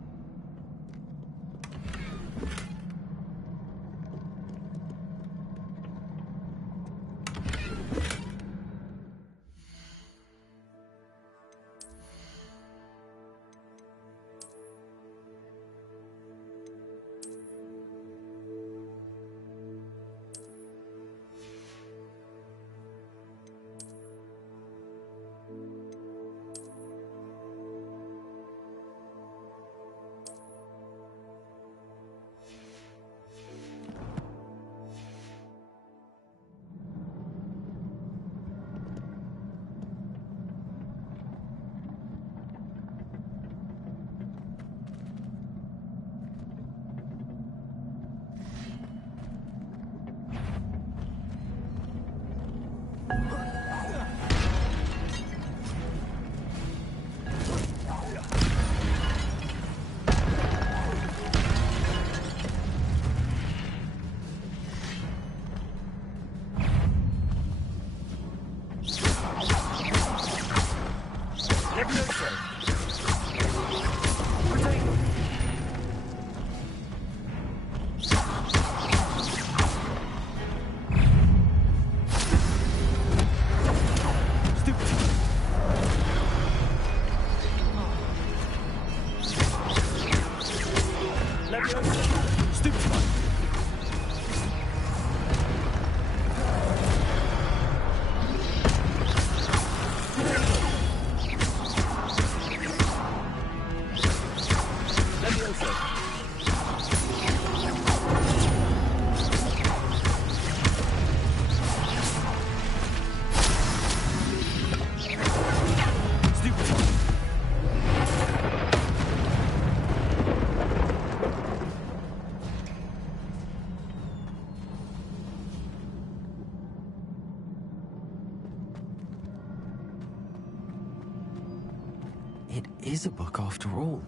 It is a book after all.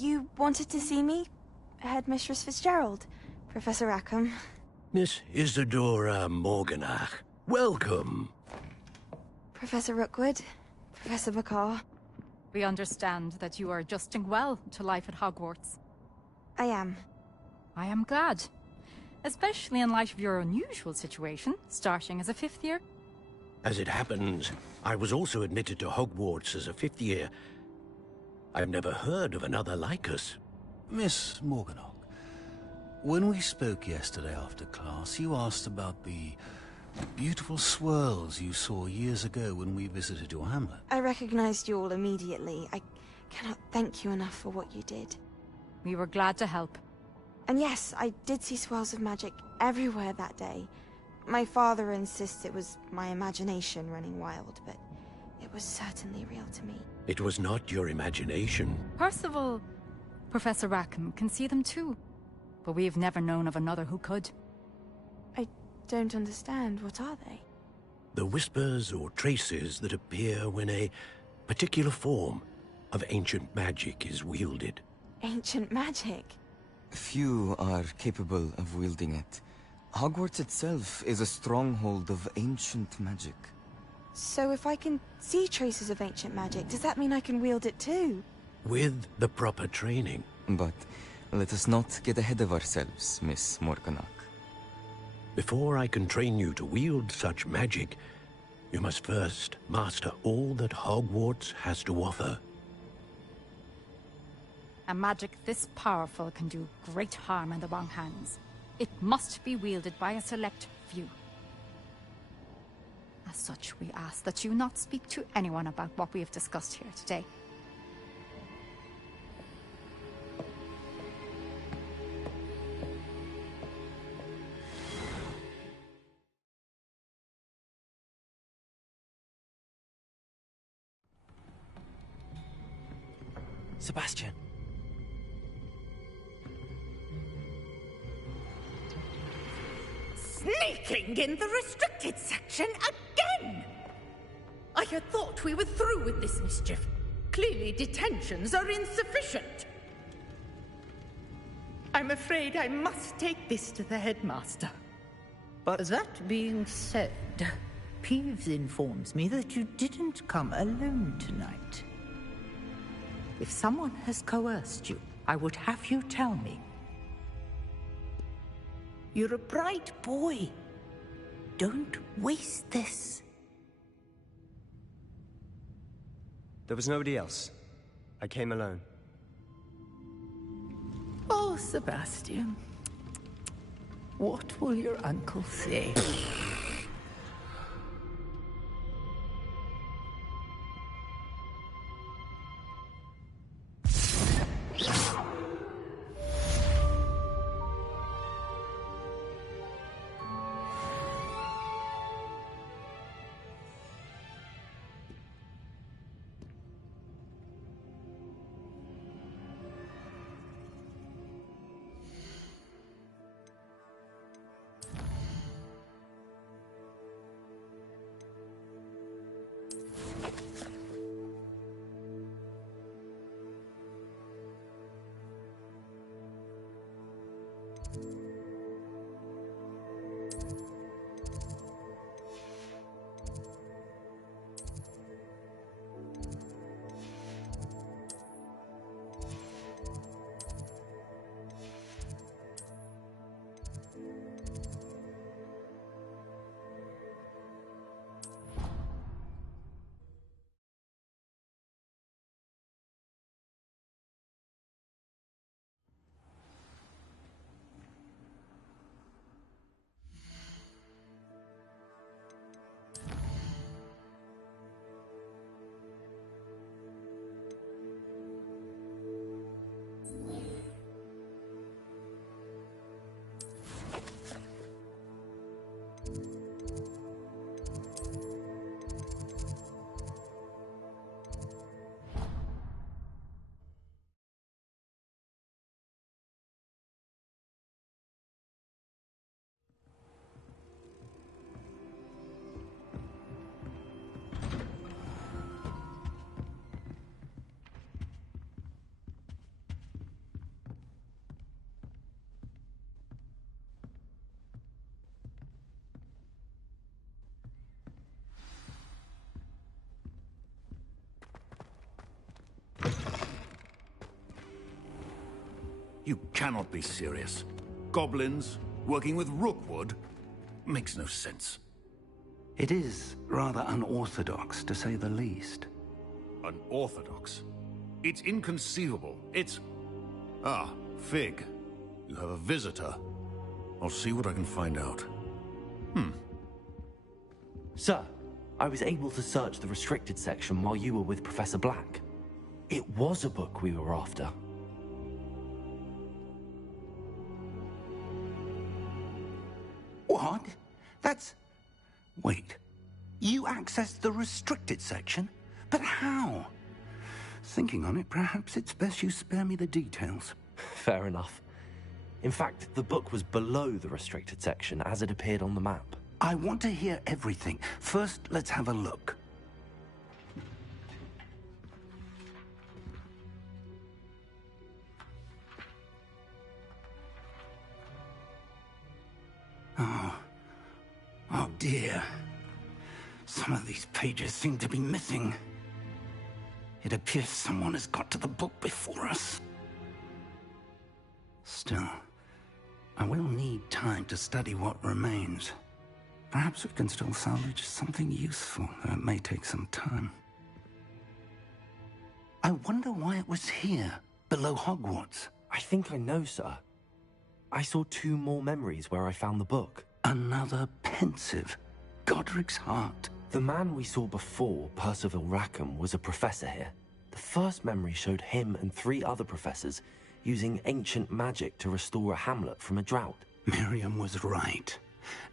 You wanted to see me? Headmistress Fitzgerald, Professor Rackham. Miss Isadora Morganach, welcome. Professor Rookwood, Professor McCaw. We understand that you are adjusting well to life at Hogwarts. I am. I am glad. Especially in light of your unusual situation, starting as a 5th year. As it happens, I was also admitted to Hogwarts as a 5th year. I've never heard of another like us. Miss Morganach, when we spoke yesterday after class, you asked about the beautiful swirls you saw years ago when we visited your hamlet. I recognized you all immediately. I cannot thank you enough for what you did. We were glad to help. And yes, I did see swirls of magic everywhere that day. My father insists it was my imagination running wild, but it was certainly real to me. It was not your imagination. Percival, Professor Rackham can see them too. But we have never known of another who could. I don't understand. What are they? The whispers or traces that appear when a particular form of ancient magic is wielded. Ancient magic? Few are capable of wielding it. Hogwarts itself is a stronghold of ancient magic. So if I can see traces of ancient magic, does that mean I can wield it too? With the proper training. But let us not get ahead of ourselves, Miss Morganach. Before I can train you to wield such magic, you must first master all that Hogwarts has to offer. A magic this powerful can do great harm in the wrong hands. It must be wielded by a select few. As such, we ask that you not speak to anyone about what we have discussed here today. Sebastian. Sneaking in the restricted section again! I had thought we were through with this mischief. Clearly detentions are insufficient. I'm afraid I must take this to the headmaster. But that being said, Peeves informs me that you didn't come alone tonight. If someone has coerced you, I would have you tell me. You're a bright boy. Don't waste this. There was nobody else. I came alone. Oh, Sebastian. What will your uncle say? You cannot be serious. Goblins working with Rookwood? Makes no sense. It is rather unorthodox, to say the least. Unorthodox? It's inconceivable. It's... Ah, Fig. You have a visitor. I'll see what I can find out. Sir, I was able to search the restricted section while you were with Professor Black. It was a book we were after. What? That's... Wait. You accessed the restricted section? But how? Thinking on it, perhaps it's best you spare me the details. Fair enough. In fact, the book was below the restricted section as it appeared on the map. I want to hear everything. First, let's have a look. Oh dear. Some of these pages seem to be missing. It appears someone has got to the book before us. Still, I will need time to study what remains. Perhaps we can still salvage something useful, though it may take some time. I wonder why it was here, below Hogwarts. I think I know, sir. I saw 2 more memories where I found the book. Another pensive. Godric's heart. The man we saw before, Percival Rackham, was a professor here. The first memory showed him and 3 other professors using ancient magic to restore a hamlet from a drought. Miriam was right.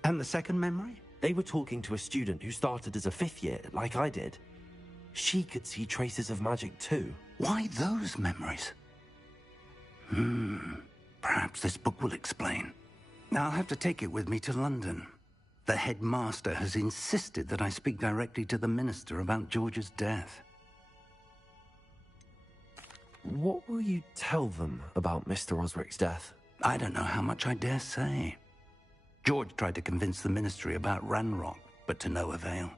And the second memory? They were talking to a student who started as a 5th year, like I did. She could see traces of magic too. Why those memories? Perhaps this book will explain. I'll have to take it with me to London. The headmaster has insisted that I speak directly to the minister about George's death. What will you tell them about Mr. Osric's death? I don't know how much I dare say. George tried to convince the ministry about Ranrock, but to no avail.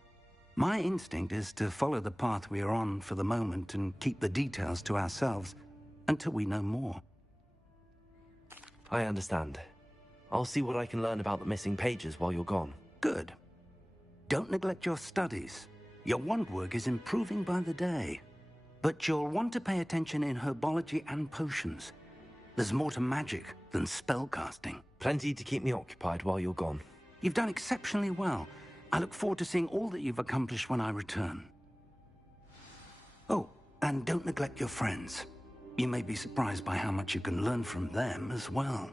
My instinct is to follow the path we are on for the moment and keep the details to ourselves until we know more. I understand. I'll see what I can learn about the missing pages while you're gone. Good. Don't neglect your studies. Your wand work is improving by the day. But you'll want to pay attention in herbology and potions. There's more to magic than spellcasting. Plenty to keep me occupied while you're gone. You've done exceptionally well. I look forward to seeing all that you've accomplished when I return. Oh, and don't neglect your friends. You may be surprised by how much you can learn from them as well.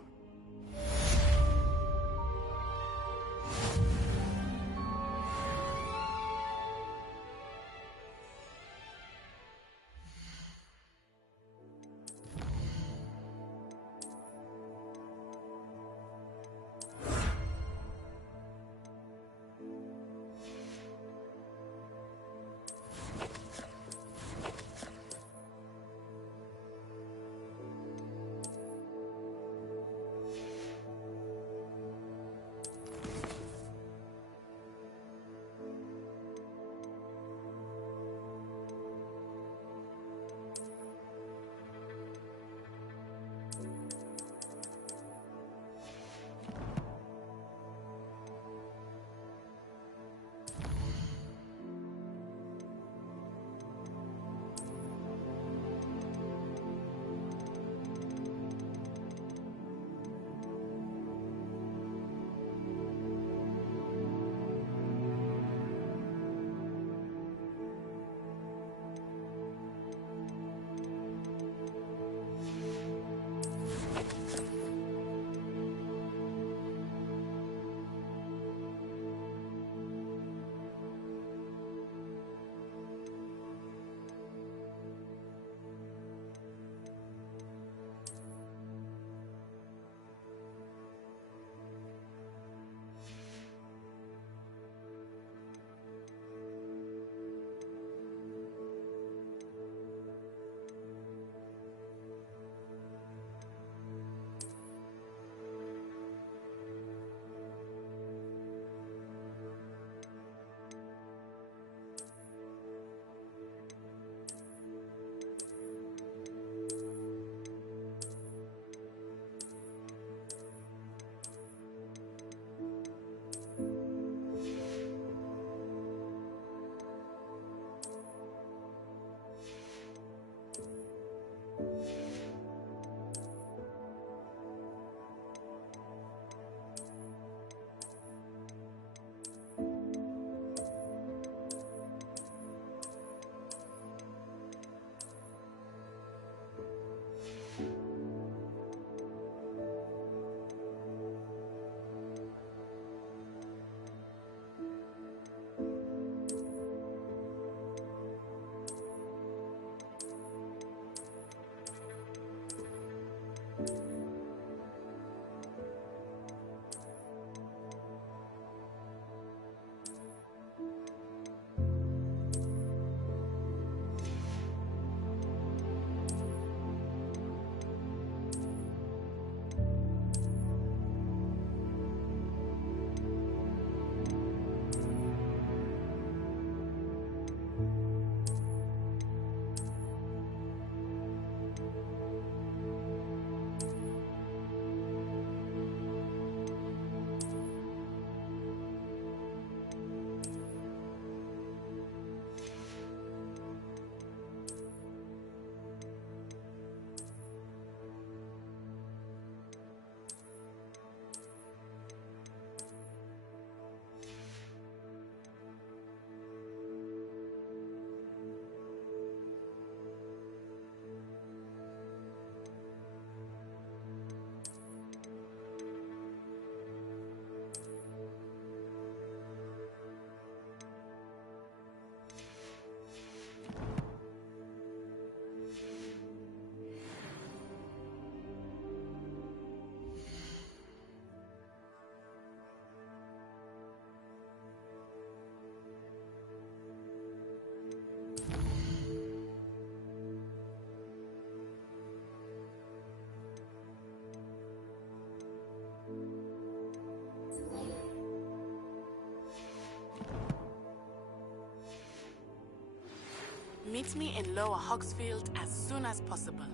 Meet me in Lower Hogsfield as soon as possible.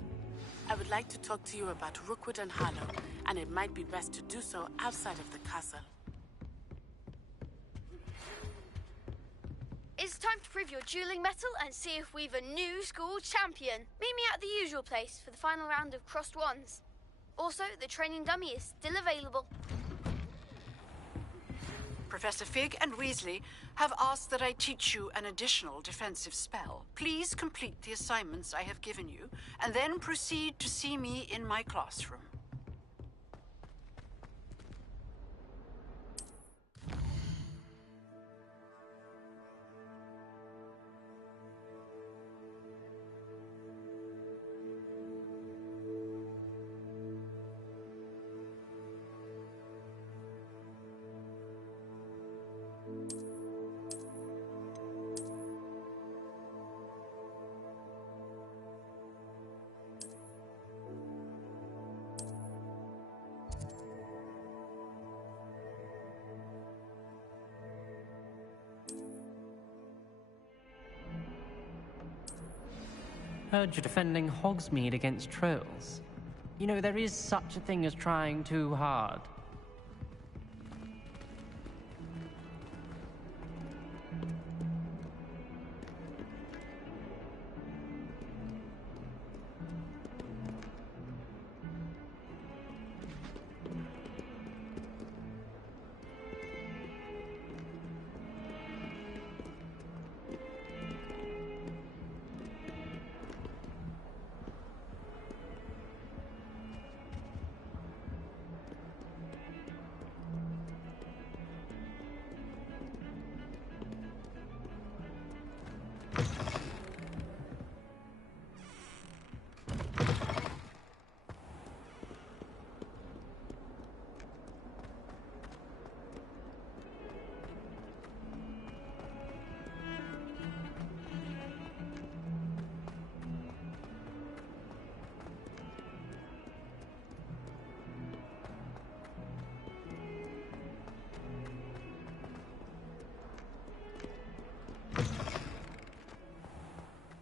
I would like to talk to you about Rookwood and Harlow, and it might be best to do so outside of the castle. It's time to prove your dueling mettle and see if we've a new school champion. Meet me at the usual place for the final round of crossed wands. Also, the training dummy is still available. Professor Fig and Weasley have asked that I teach you an additional defensive spell. Please complete the assignments I have given you, and then proceed to see me in my classroom. Heard you're defending Hogsmeade against trolls. You know, there is such a thing as trying too hard.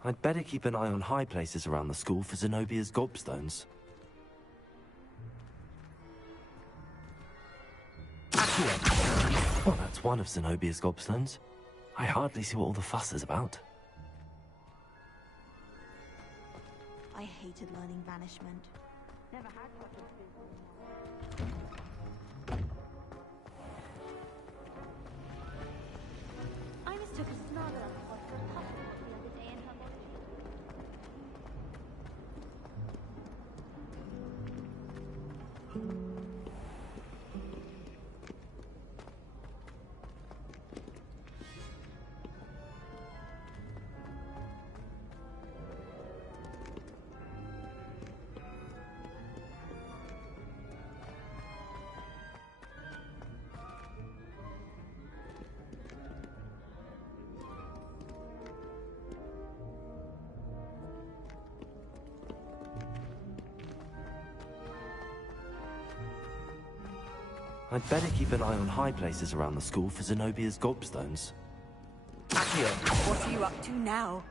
I'd better keep an eye on high places around the school for Zenobia's gobstones. Well, that's one of Zenobia's gobstones. I hardly see what all the fuss is about. I hated learning banishment. Never had such I mistook a Snargalar for a Hufflepuff the other day in her I'd better keep an eye on high places around the school for Zenobia's gobstones. Accio, what are you up to now?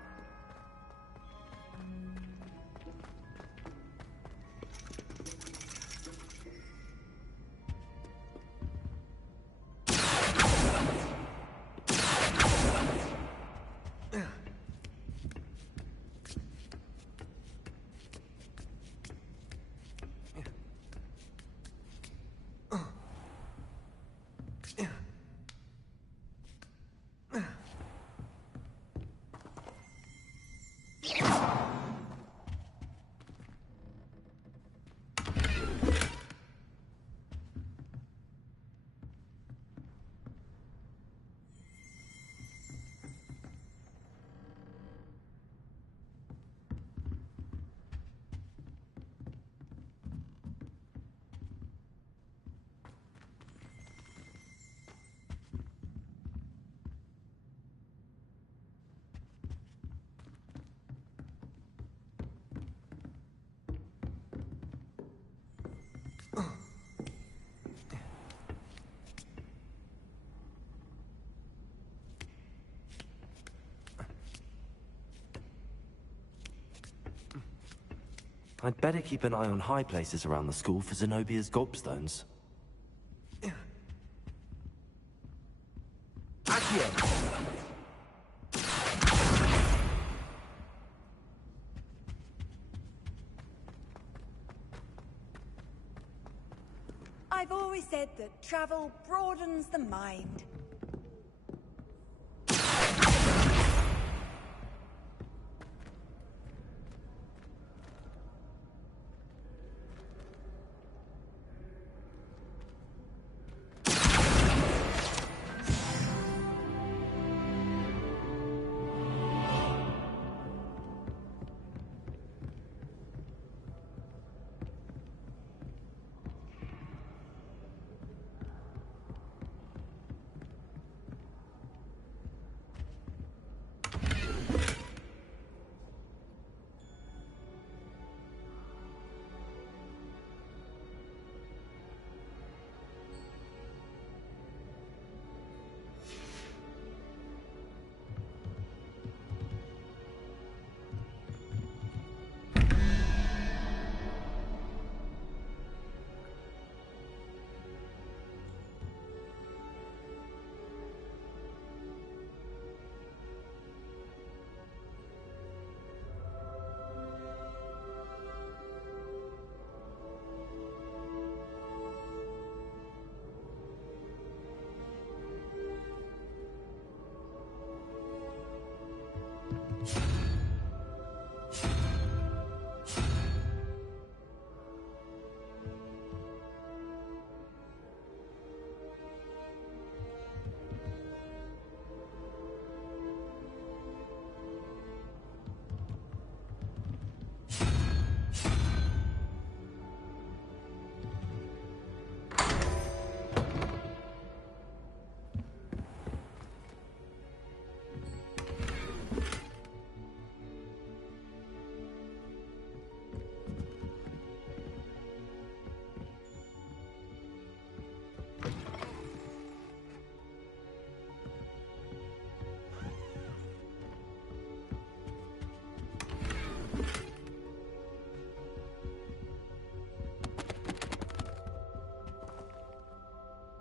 I'd better keep an eye on high places around the school for Zenobia's gobstones. Accio! I've always said that travel broadens the mind.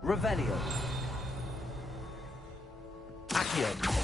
Revelio. Accio.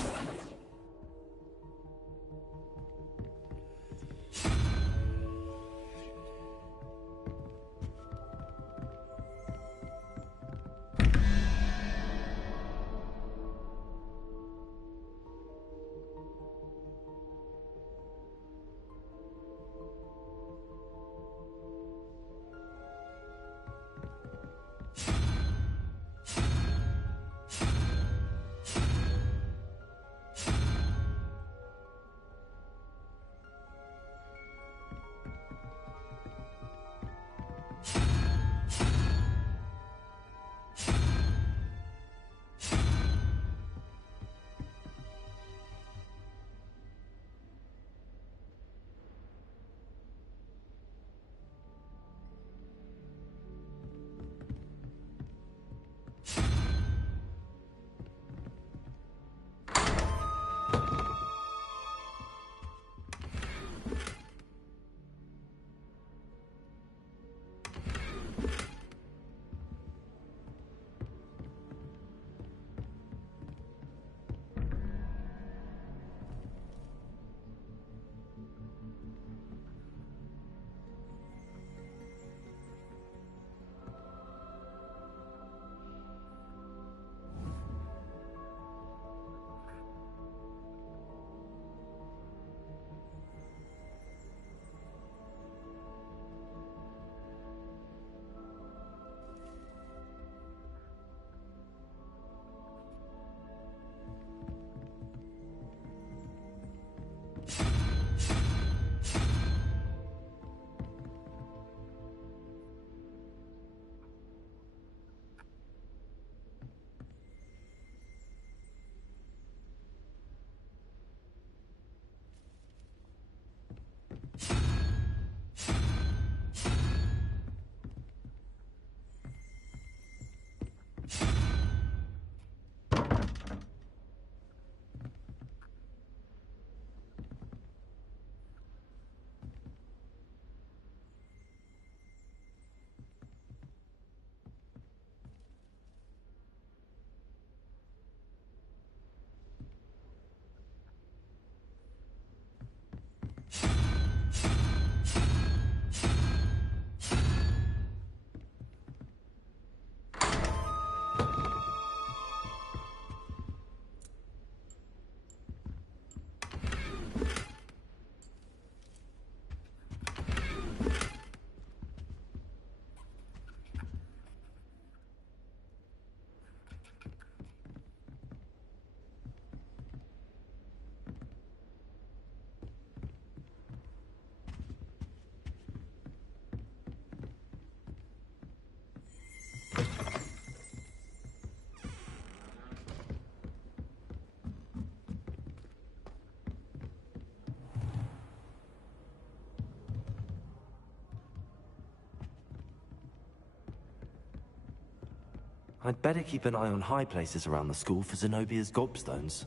I'd better keep an eye on high places around the school for Zenobia's gobstones.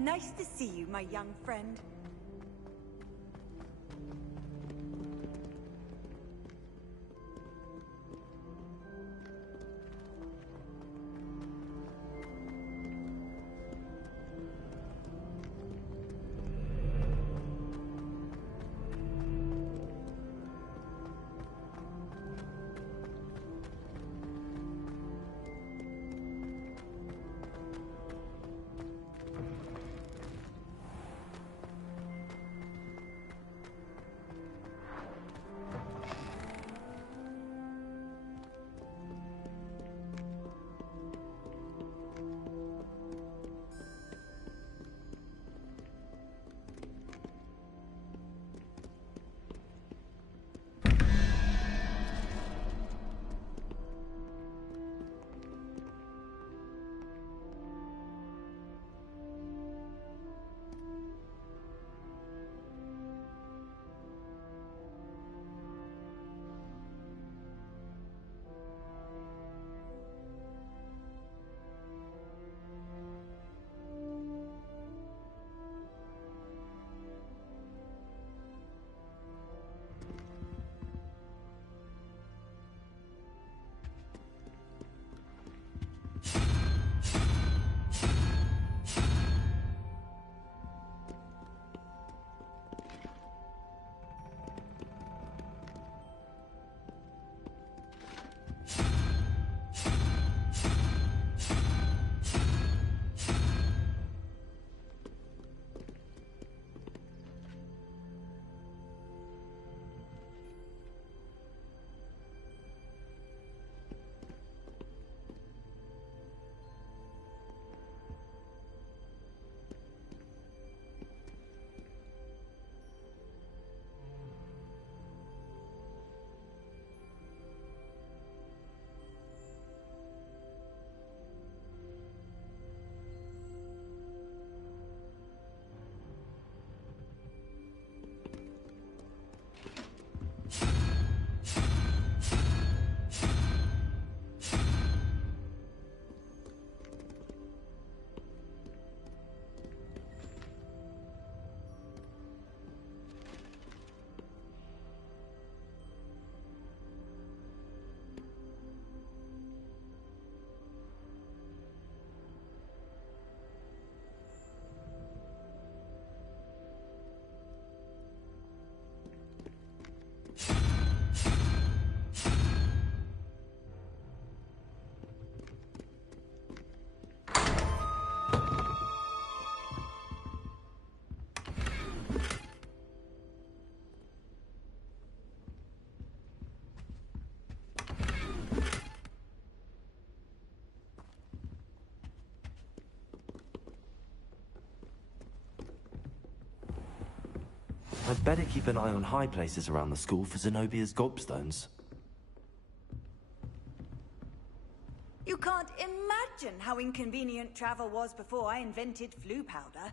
Nice to see you, my young friend. I'd better keep an eye on high places around the school for Zenobia's gobstones. You can't imagine how inconvenient travel was before I invented flu powder.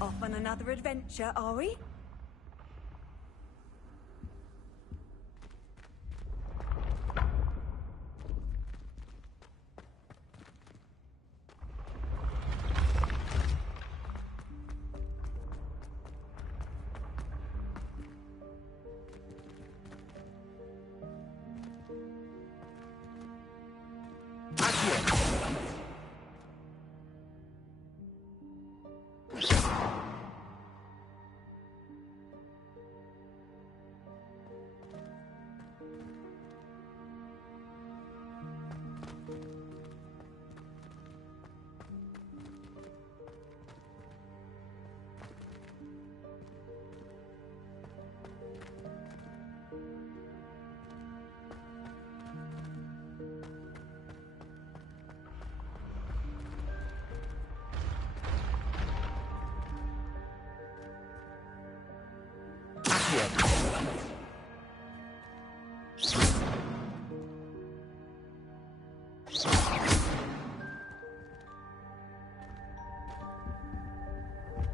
Off on another adventure, are we?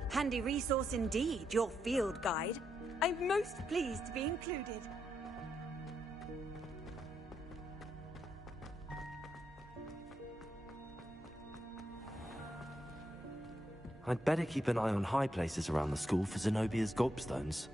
Handy resource indeed, your field guide. I'm most pleased to be included. I'd better keep an eye on high places around the school for Zenobia's gobstones.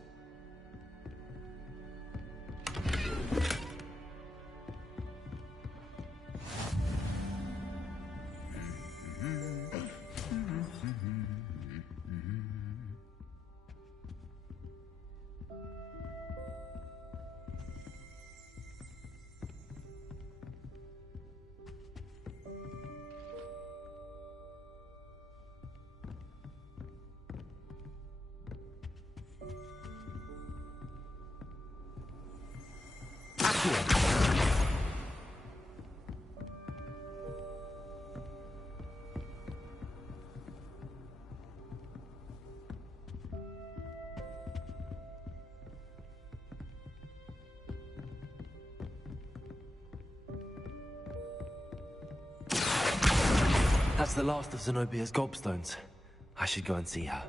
That's the last of Zenobia's gobstones. I should go and see her.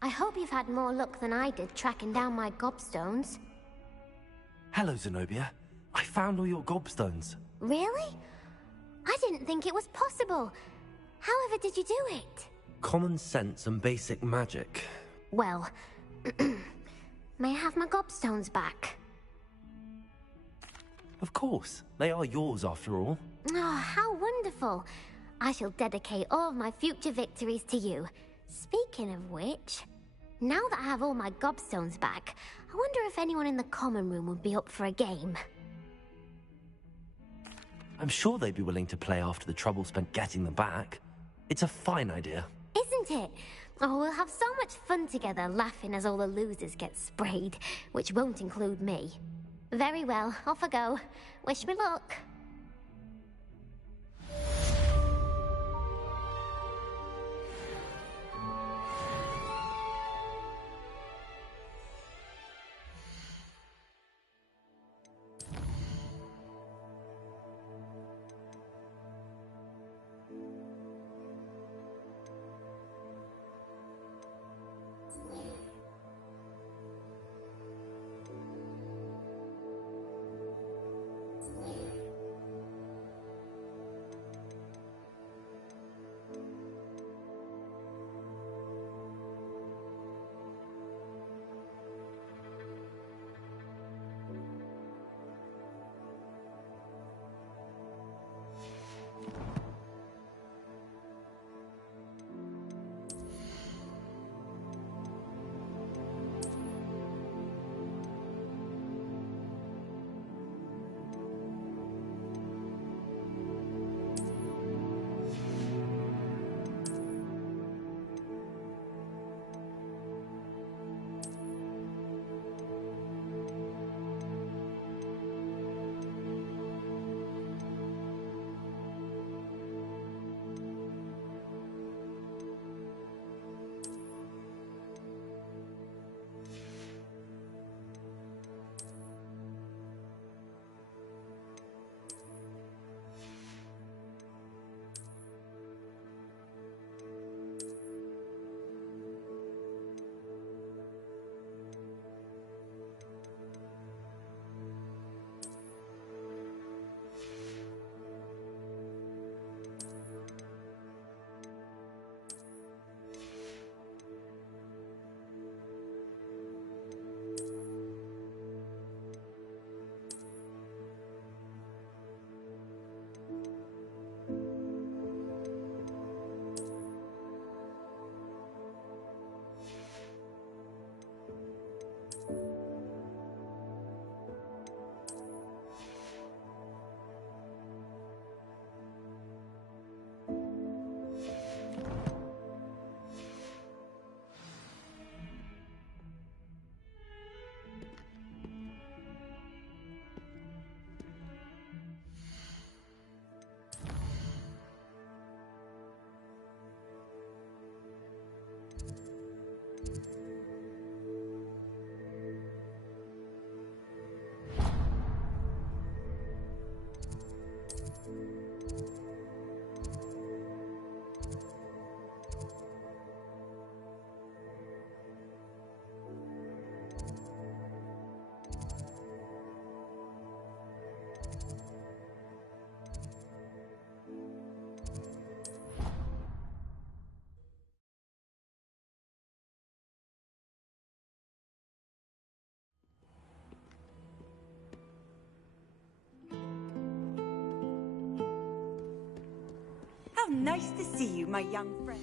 I hope you've had more luck than I did tracking down my gobstones. Hello, Zenobia. I found all your gobstones. Really? I didn't think it was possible. However did you do it? Common sense and basic magic. Well, may I have my gobstones back? Of course. They are yours, after all. Oh, how wonderful. I shall dedicate all of my future victories to you. Speaking of which, now that I have all my gobstones back, I wonder if anyone in the common room would be up for a game. I'm sure they'd be willing to play after the trouble spent getting them back. It's a fine idea. Isn't it? Oh, we'll have so much fun together laughing as all the losers get sprayed, which won't include me. Very well, off I go. Wish me luck. How nice to see you, my young friend.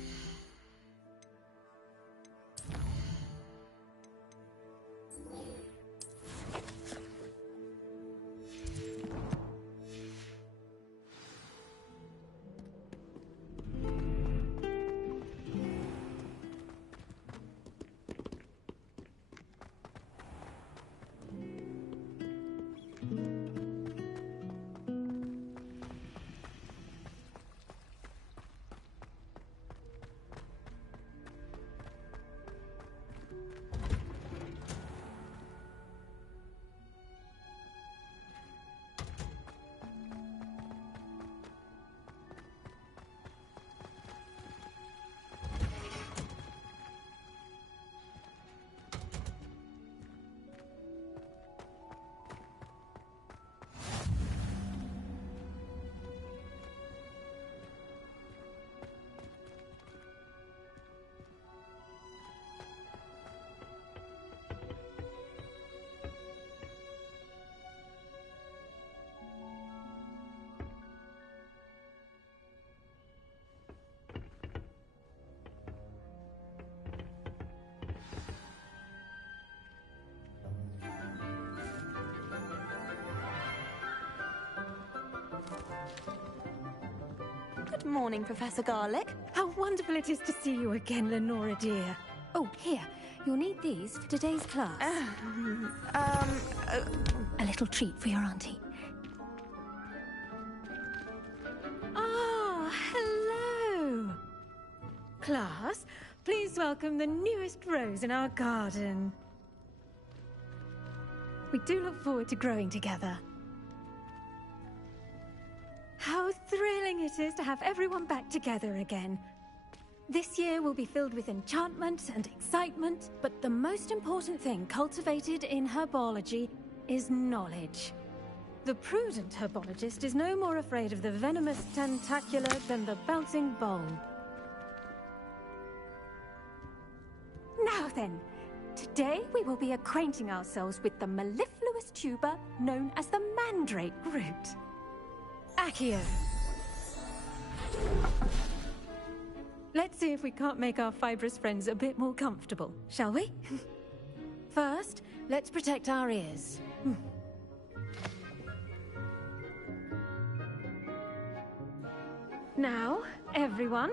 Good morning, Professor Garlick. How wonderful it is to see you again, Lenora dear. Oh, here. You'll need these for today's class. A little treat for your auntie. Ah, hello! Class, please welcome the newest rose in our garden. We do look forward to growing together. How thrilling it is to have everyone back together again. This year will be filled with enchantment and excitement, but the most important thing cultivated in herbology is knowledge. The prudent herbologist is no more afraid of the venomous tentacula than the bouncing bulb. Now then, today we will be acquainting ourselves with the mellifluous tuber known as the mandrake root. Accio. Let's see if we can't make our fibrous friends a bit more comfortable, shall we? First, let's protect our ears. Now, everyone,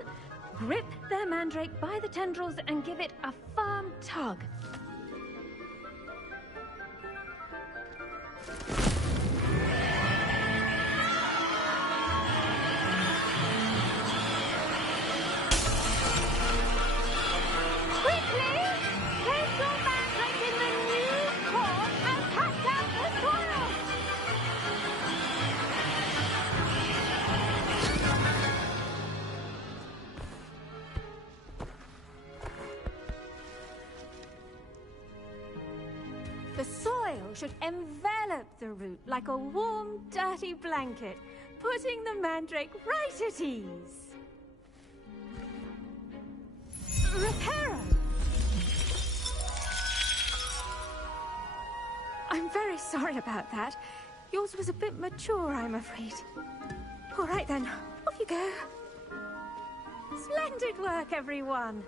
grip their mandrake by the tendrils and give it a firm tug. The soil should envelop the root like a warm, dirty blanket, putting the mandrake right at ease. Reparo! I'm very sorry about that. Yours was a bit mature, I'm afraid. All right then, off you go. Splendid work, everyone.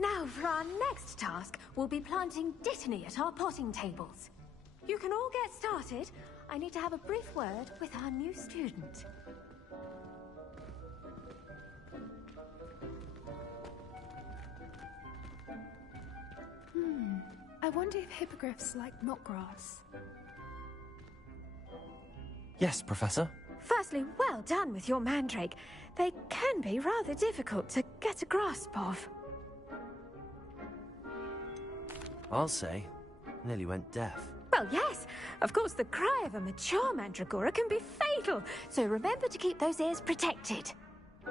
Now, for our next task, we'll be planting Dittany at our potting tables. You can all get started. I need to have a brief word with our new student. I wonder if hippogriffs like knotgrass. Yes, Professor. Firstly, well done with your mandrake. They can be rather difficult to get a grasp of. I'll say. Nearly went deaf. Well, yes. Of course, the cry of a mature mandragora can be fatal, so remember to keep those ears protected.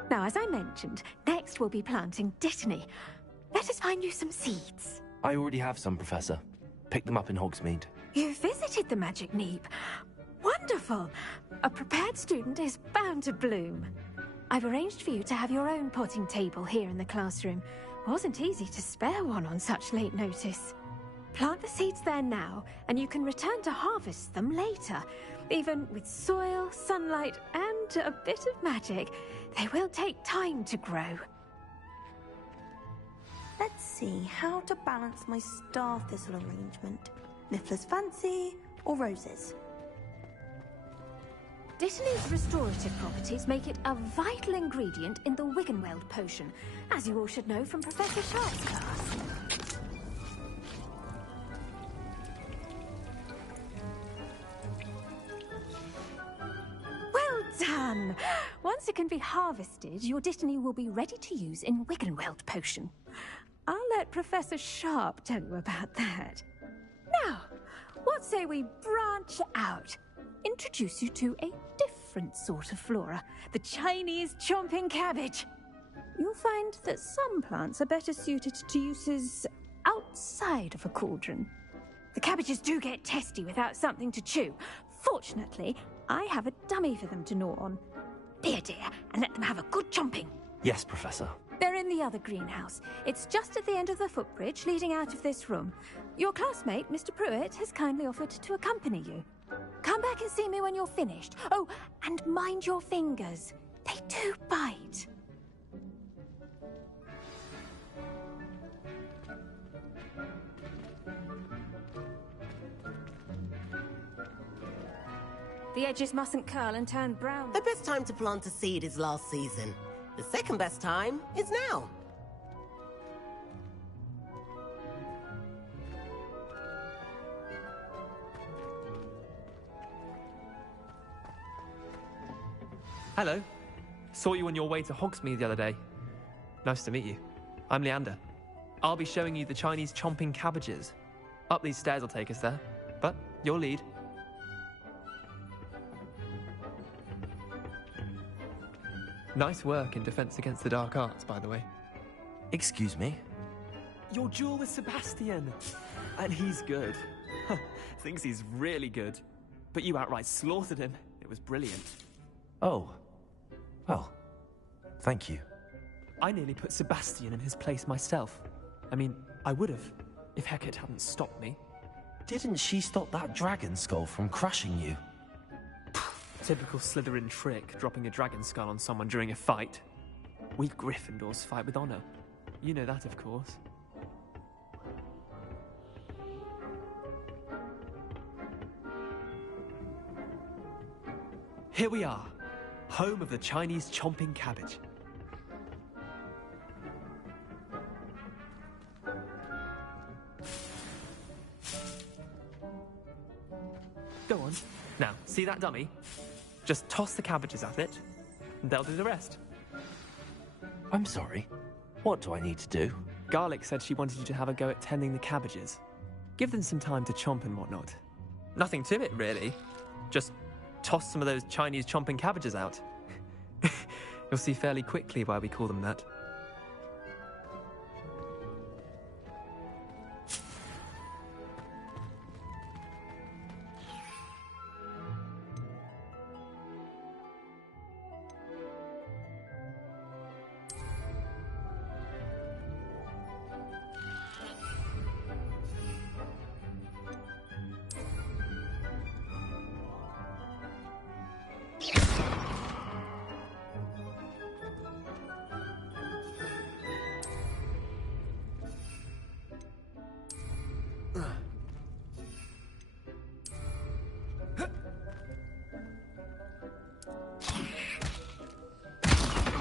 Now, as I mentioned, next we'll be planting Dittany. Let us find you some seeds. I already have some, Professor. Picked them up in Hogsmeade. You visited the Magic Neep. Wonderful. A prepared student is bound to bloom. I've arranged for you to have your own potting table here in the classroom. Wasn't easy to spare one on such late notice. Plant the seeds there now, and you can return to harvest them later. Even with soil, sunlight, and a bit of magic, they will take time to grow. Let's see how to balance my star thistle arrangement. Niffler's fancy or roses? Dittany's restorative properties make it a vital ingredient in the Wiggenweld potion, as you all should know from Professor Sharp's class. Well done! Once it can be harvested, your Dittany will be ready to use in Wiggenweld potion. I'll let Professor Sharp tell you about that. Now, what say we branch out? Introduce you to a different sort of flora, the Chinese chomping cabbage. You'll find that some plants are better suited to uses outside of a cauldron. The cabbages do get testy without something to chew. Fortunately, I have a dummy for them to gnaw on. Be a dear and let them have a good chomping. Yes, Professor. They're in the other greenhouse. It's just at the end of the footbridge leading out of this room. Your classmate, Mr. Pruitt, has kindly offered to accompany you. Come back and see me when you're finished. Oh, and mind your fingers. They do bite. The edges mustn't curl and turn brown. The best time to plant a seed is last season. The second best time is now. Hello. Saw you on your way to Hogsmeade the other day. Nice to meet you. I'm Leander. I'll be showing you the Chinese chomping cabbages. Up these stairs will take us there, but your lead. Nice work in Defense Against the Dark Arts, by the way. Excuse me? Your duel with Sebastian! And he's good. Thinks he's really good. But you outright slaughtered him. It was brilliant. Oh. Well, thank you. I nearly put Sebastian in his place myself. I mean, I would have, if Hecate hadn't stopped me. Didn't she stop that dragon skull from crushing you? Typical Slytherin trick, dropping a dragon skull on someone during a fight. We Gryffindors fight with honor. You know that, of course. Here we are, home of the Chinese chomping cabbage. Go on. Now, see that dummy? Just toss the cabbages at it, and they'll do the rest. I'm sorry. What do I need to do? Garlic said she wanted you to have a go at tending the cabbages. Give them some time to chomp and whatnot. Nothing to it, really. Just toss some of those Chinese chomping cabbages out. You'll see fairly quickly why we call them that.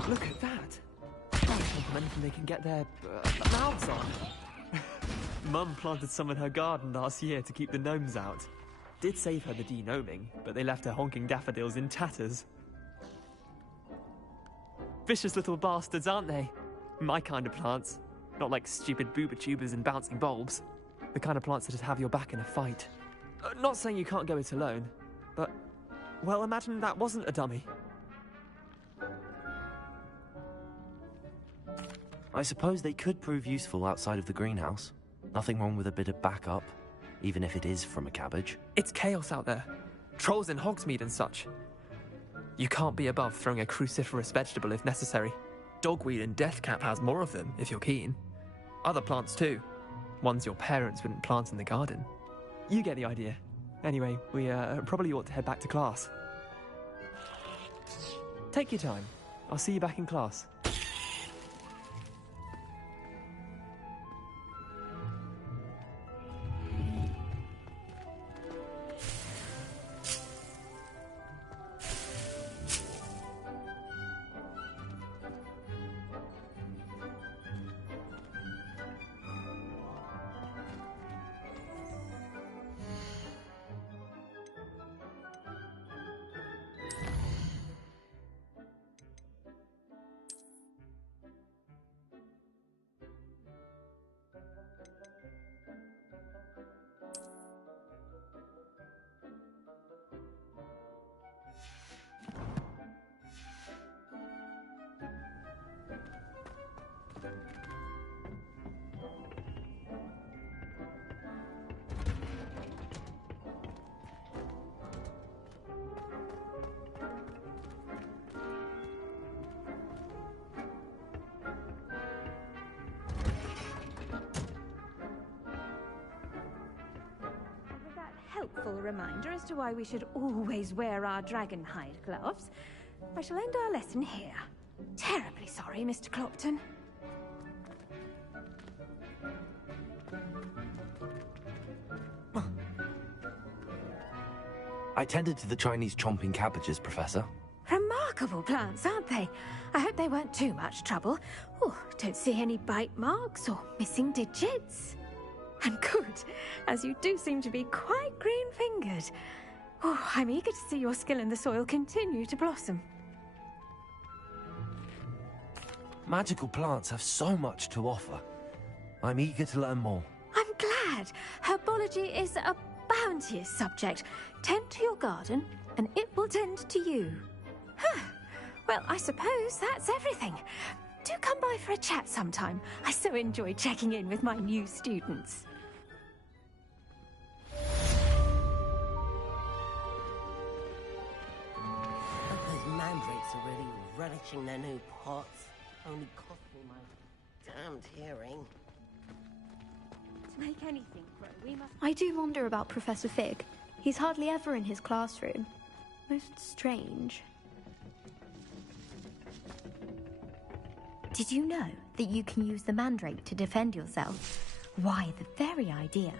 Look at that! Anything they can get their mouths on. Mum planted some in her garden last year to keep the gnomes out. Did save her the de-gnoming, but they left her honking daffodils in tatters. Vicious little bastards, aren't they? My kind of plants. Not like stupid booba tubers and bouncing bulbs. The kind of plants that'd have your back in a fight. Not saying you can't go it alone, but, well, imagine that wasn't a dummy. I suppose they could prove useful outside of the greenhouse. Nothing wrong with a bit of backup, even if it is from a cabbage. It's chaos out there. Trolls in Hogsmeade and such. You can't be above throwing a cruciferous vegetable if necessary. Dogweed and deathcap has more of them, if you're keen. Other plants too. Ones your parents wouldn't plant in the garden. You get the idea. Anyway, we probably ought to head back to class. Take your time. I'll see you back in class. Helpful reminder as to why we should always wear our dragon hide gloves. I shall end our lesson here. Terribly sorry, Mr. Clopton. I tended to the Chinese chomping cabbages, Professor. Remarkable plants, aren't they? I hope they weren't too much trouble. Oh, don't see any bite marks or missing digits. And good, as you do seem to be quite green-fingered. Oh, I'm eager to see your skill in the soil continue to blossom. Magical plants have so much to offer. I'm eager to learn more. I'm glad. Herbology is a bounteous subject. Tend to your garden, and it will tend to you. Huh. Well, I suppose that's everything. Do come by for a chat sometime. I so enjoy checking in with my new students. Those mandrakes are really relishing their new pots. Only cost me my damned hearing. To make anything grow, we must... I do wonder about Professor Fig. He's hardly ever in his classroom. Most strange. Did you know that you can use the mandrake to defend yourself? Why, the very idea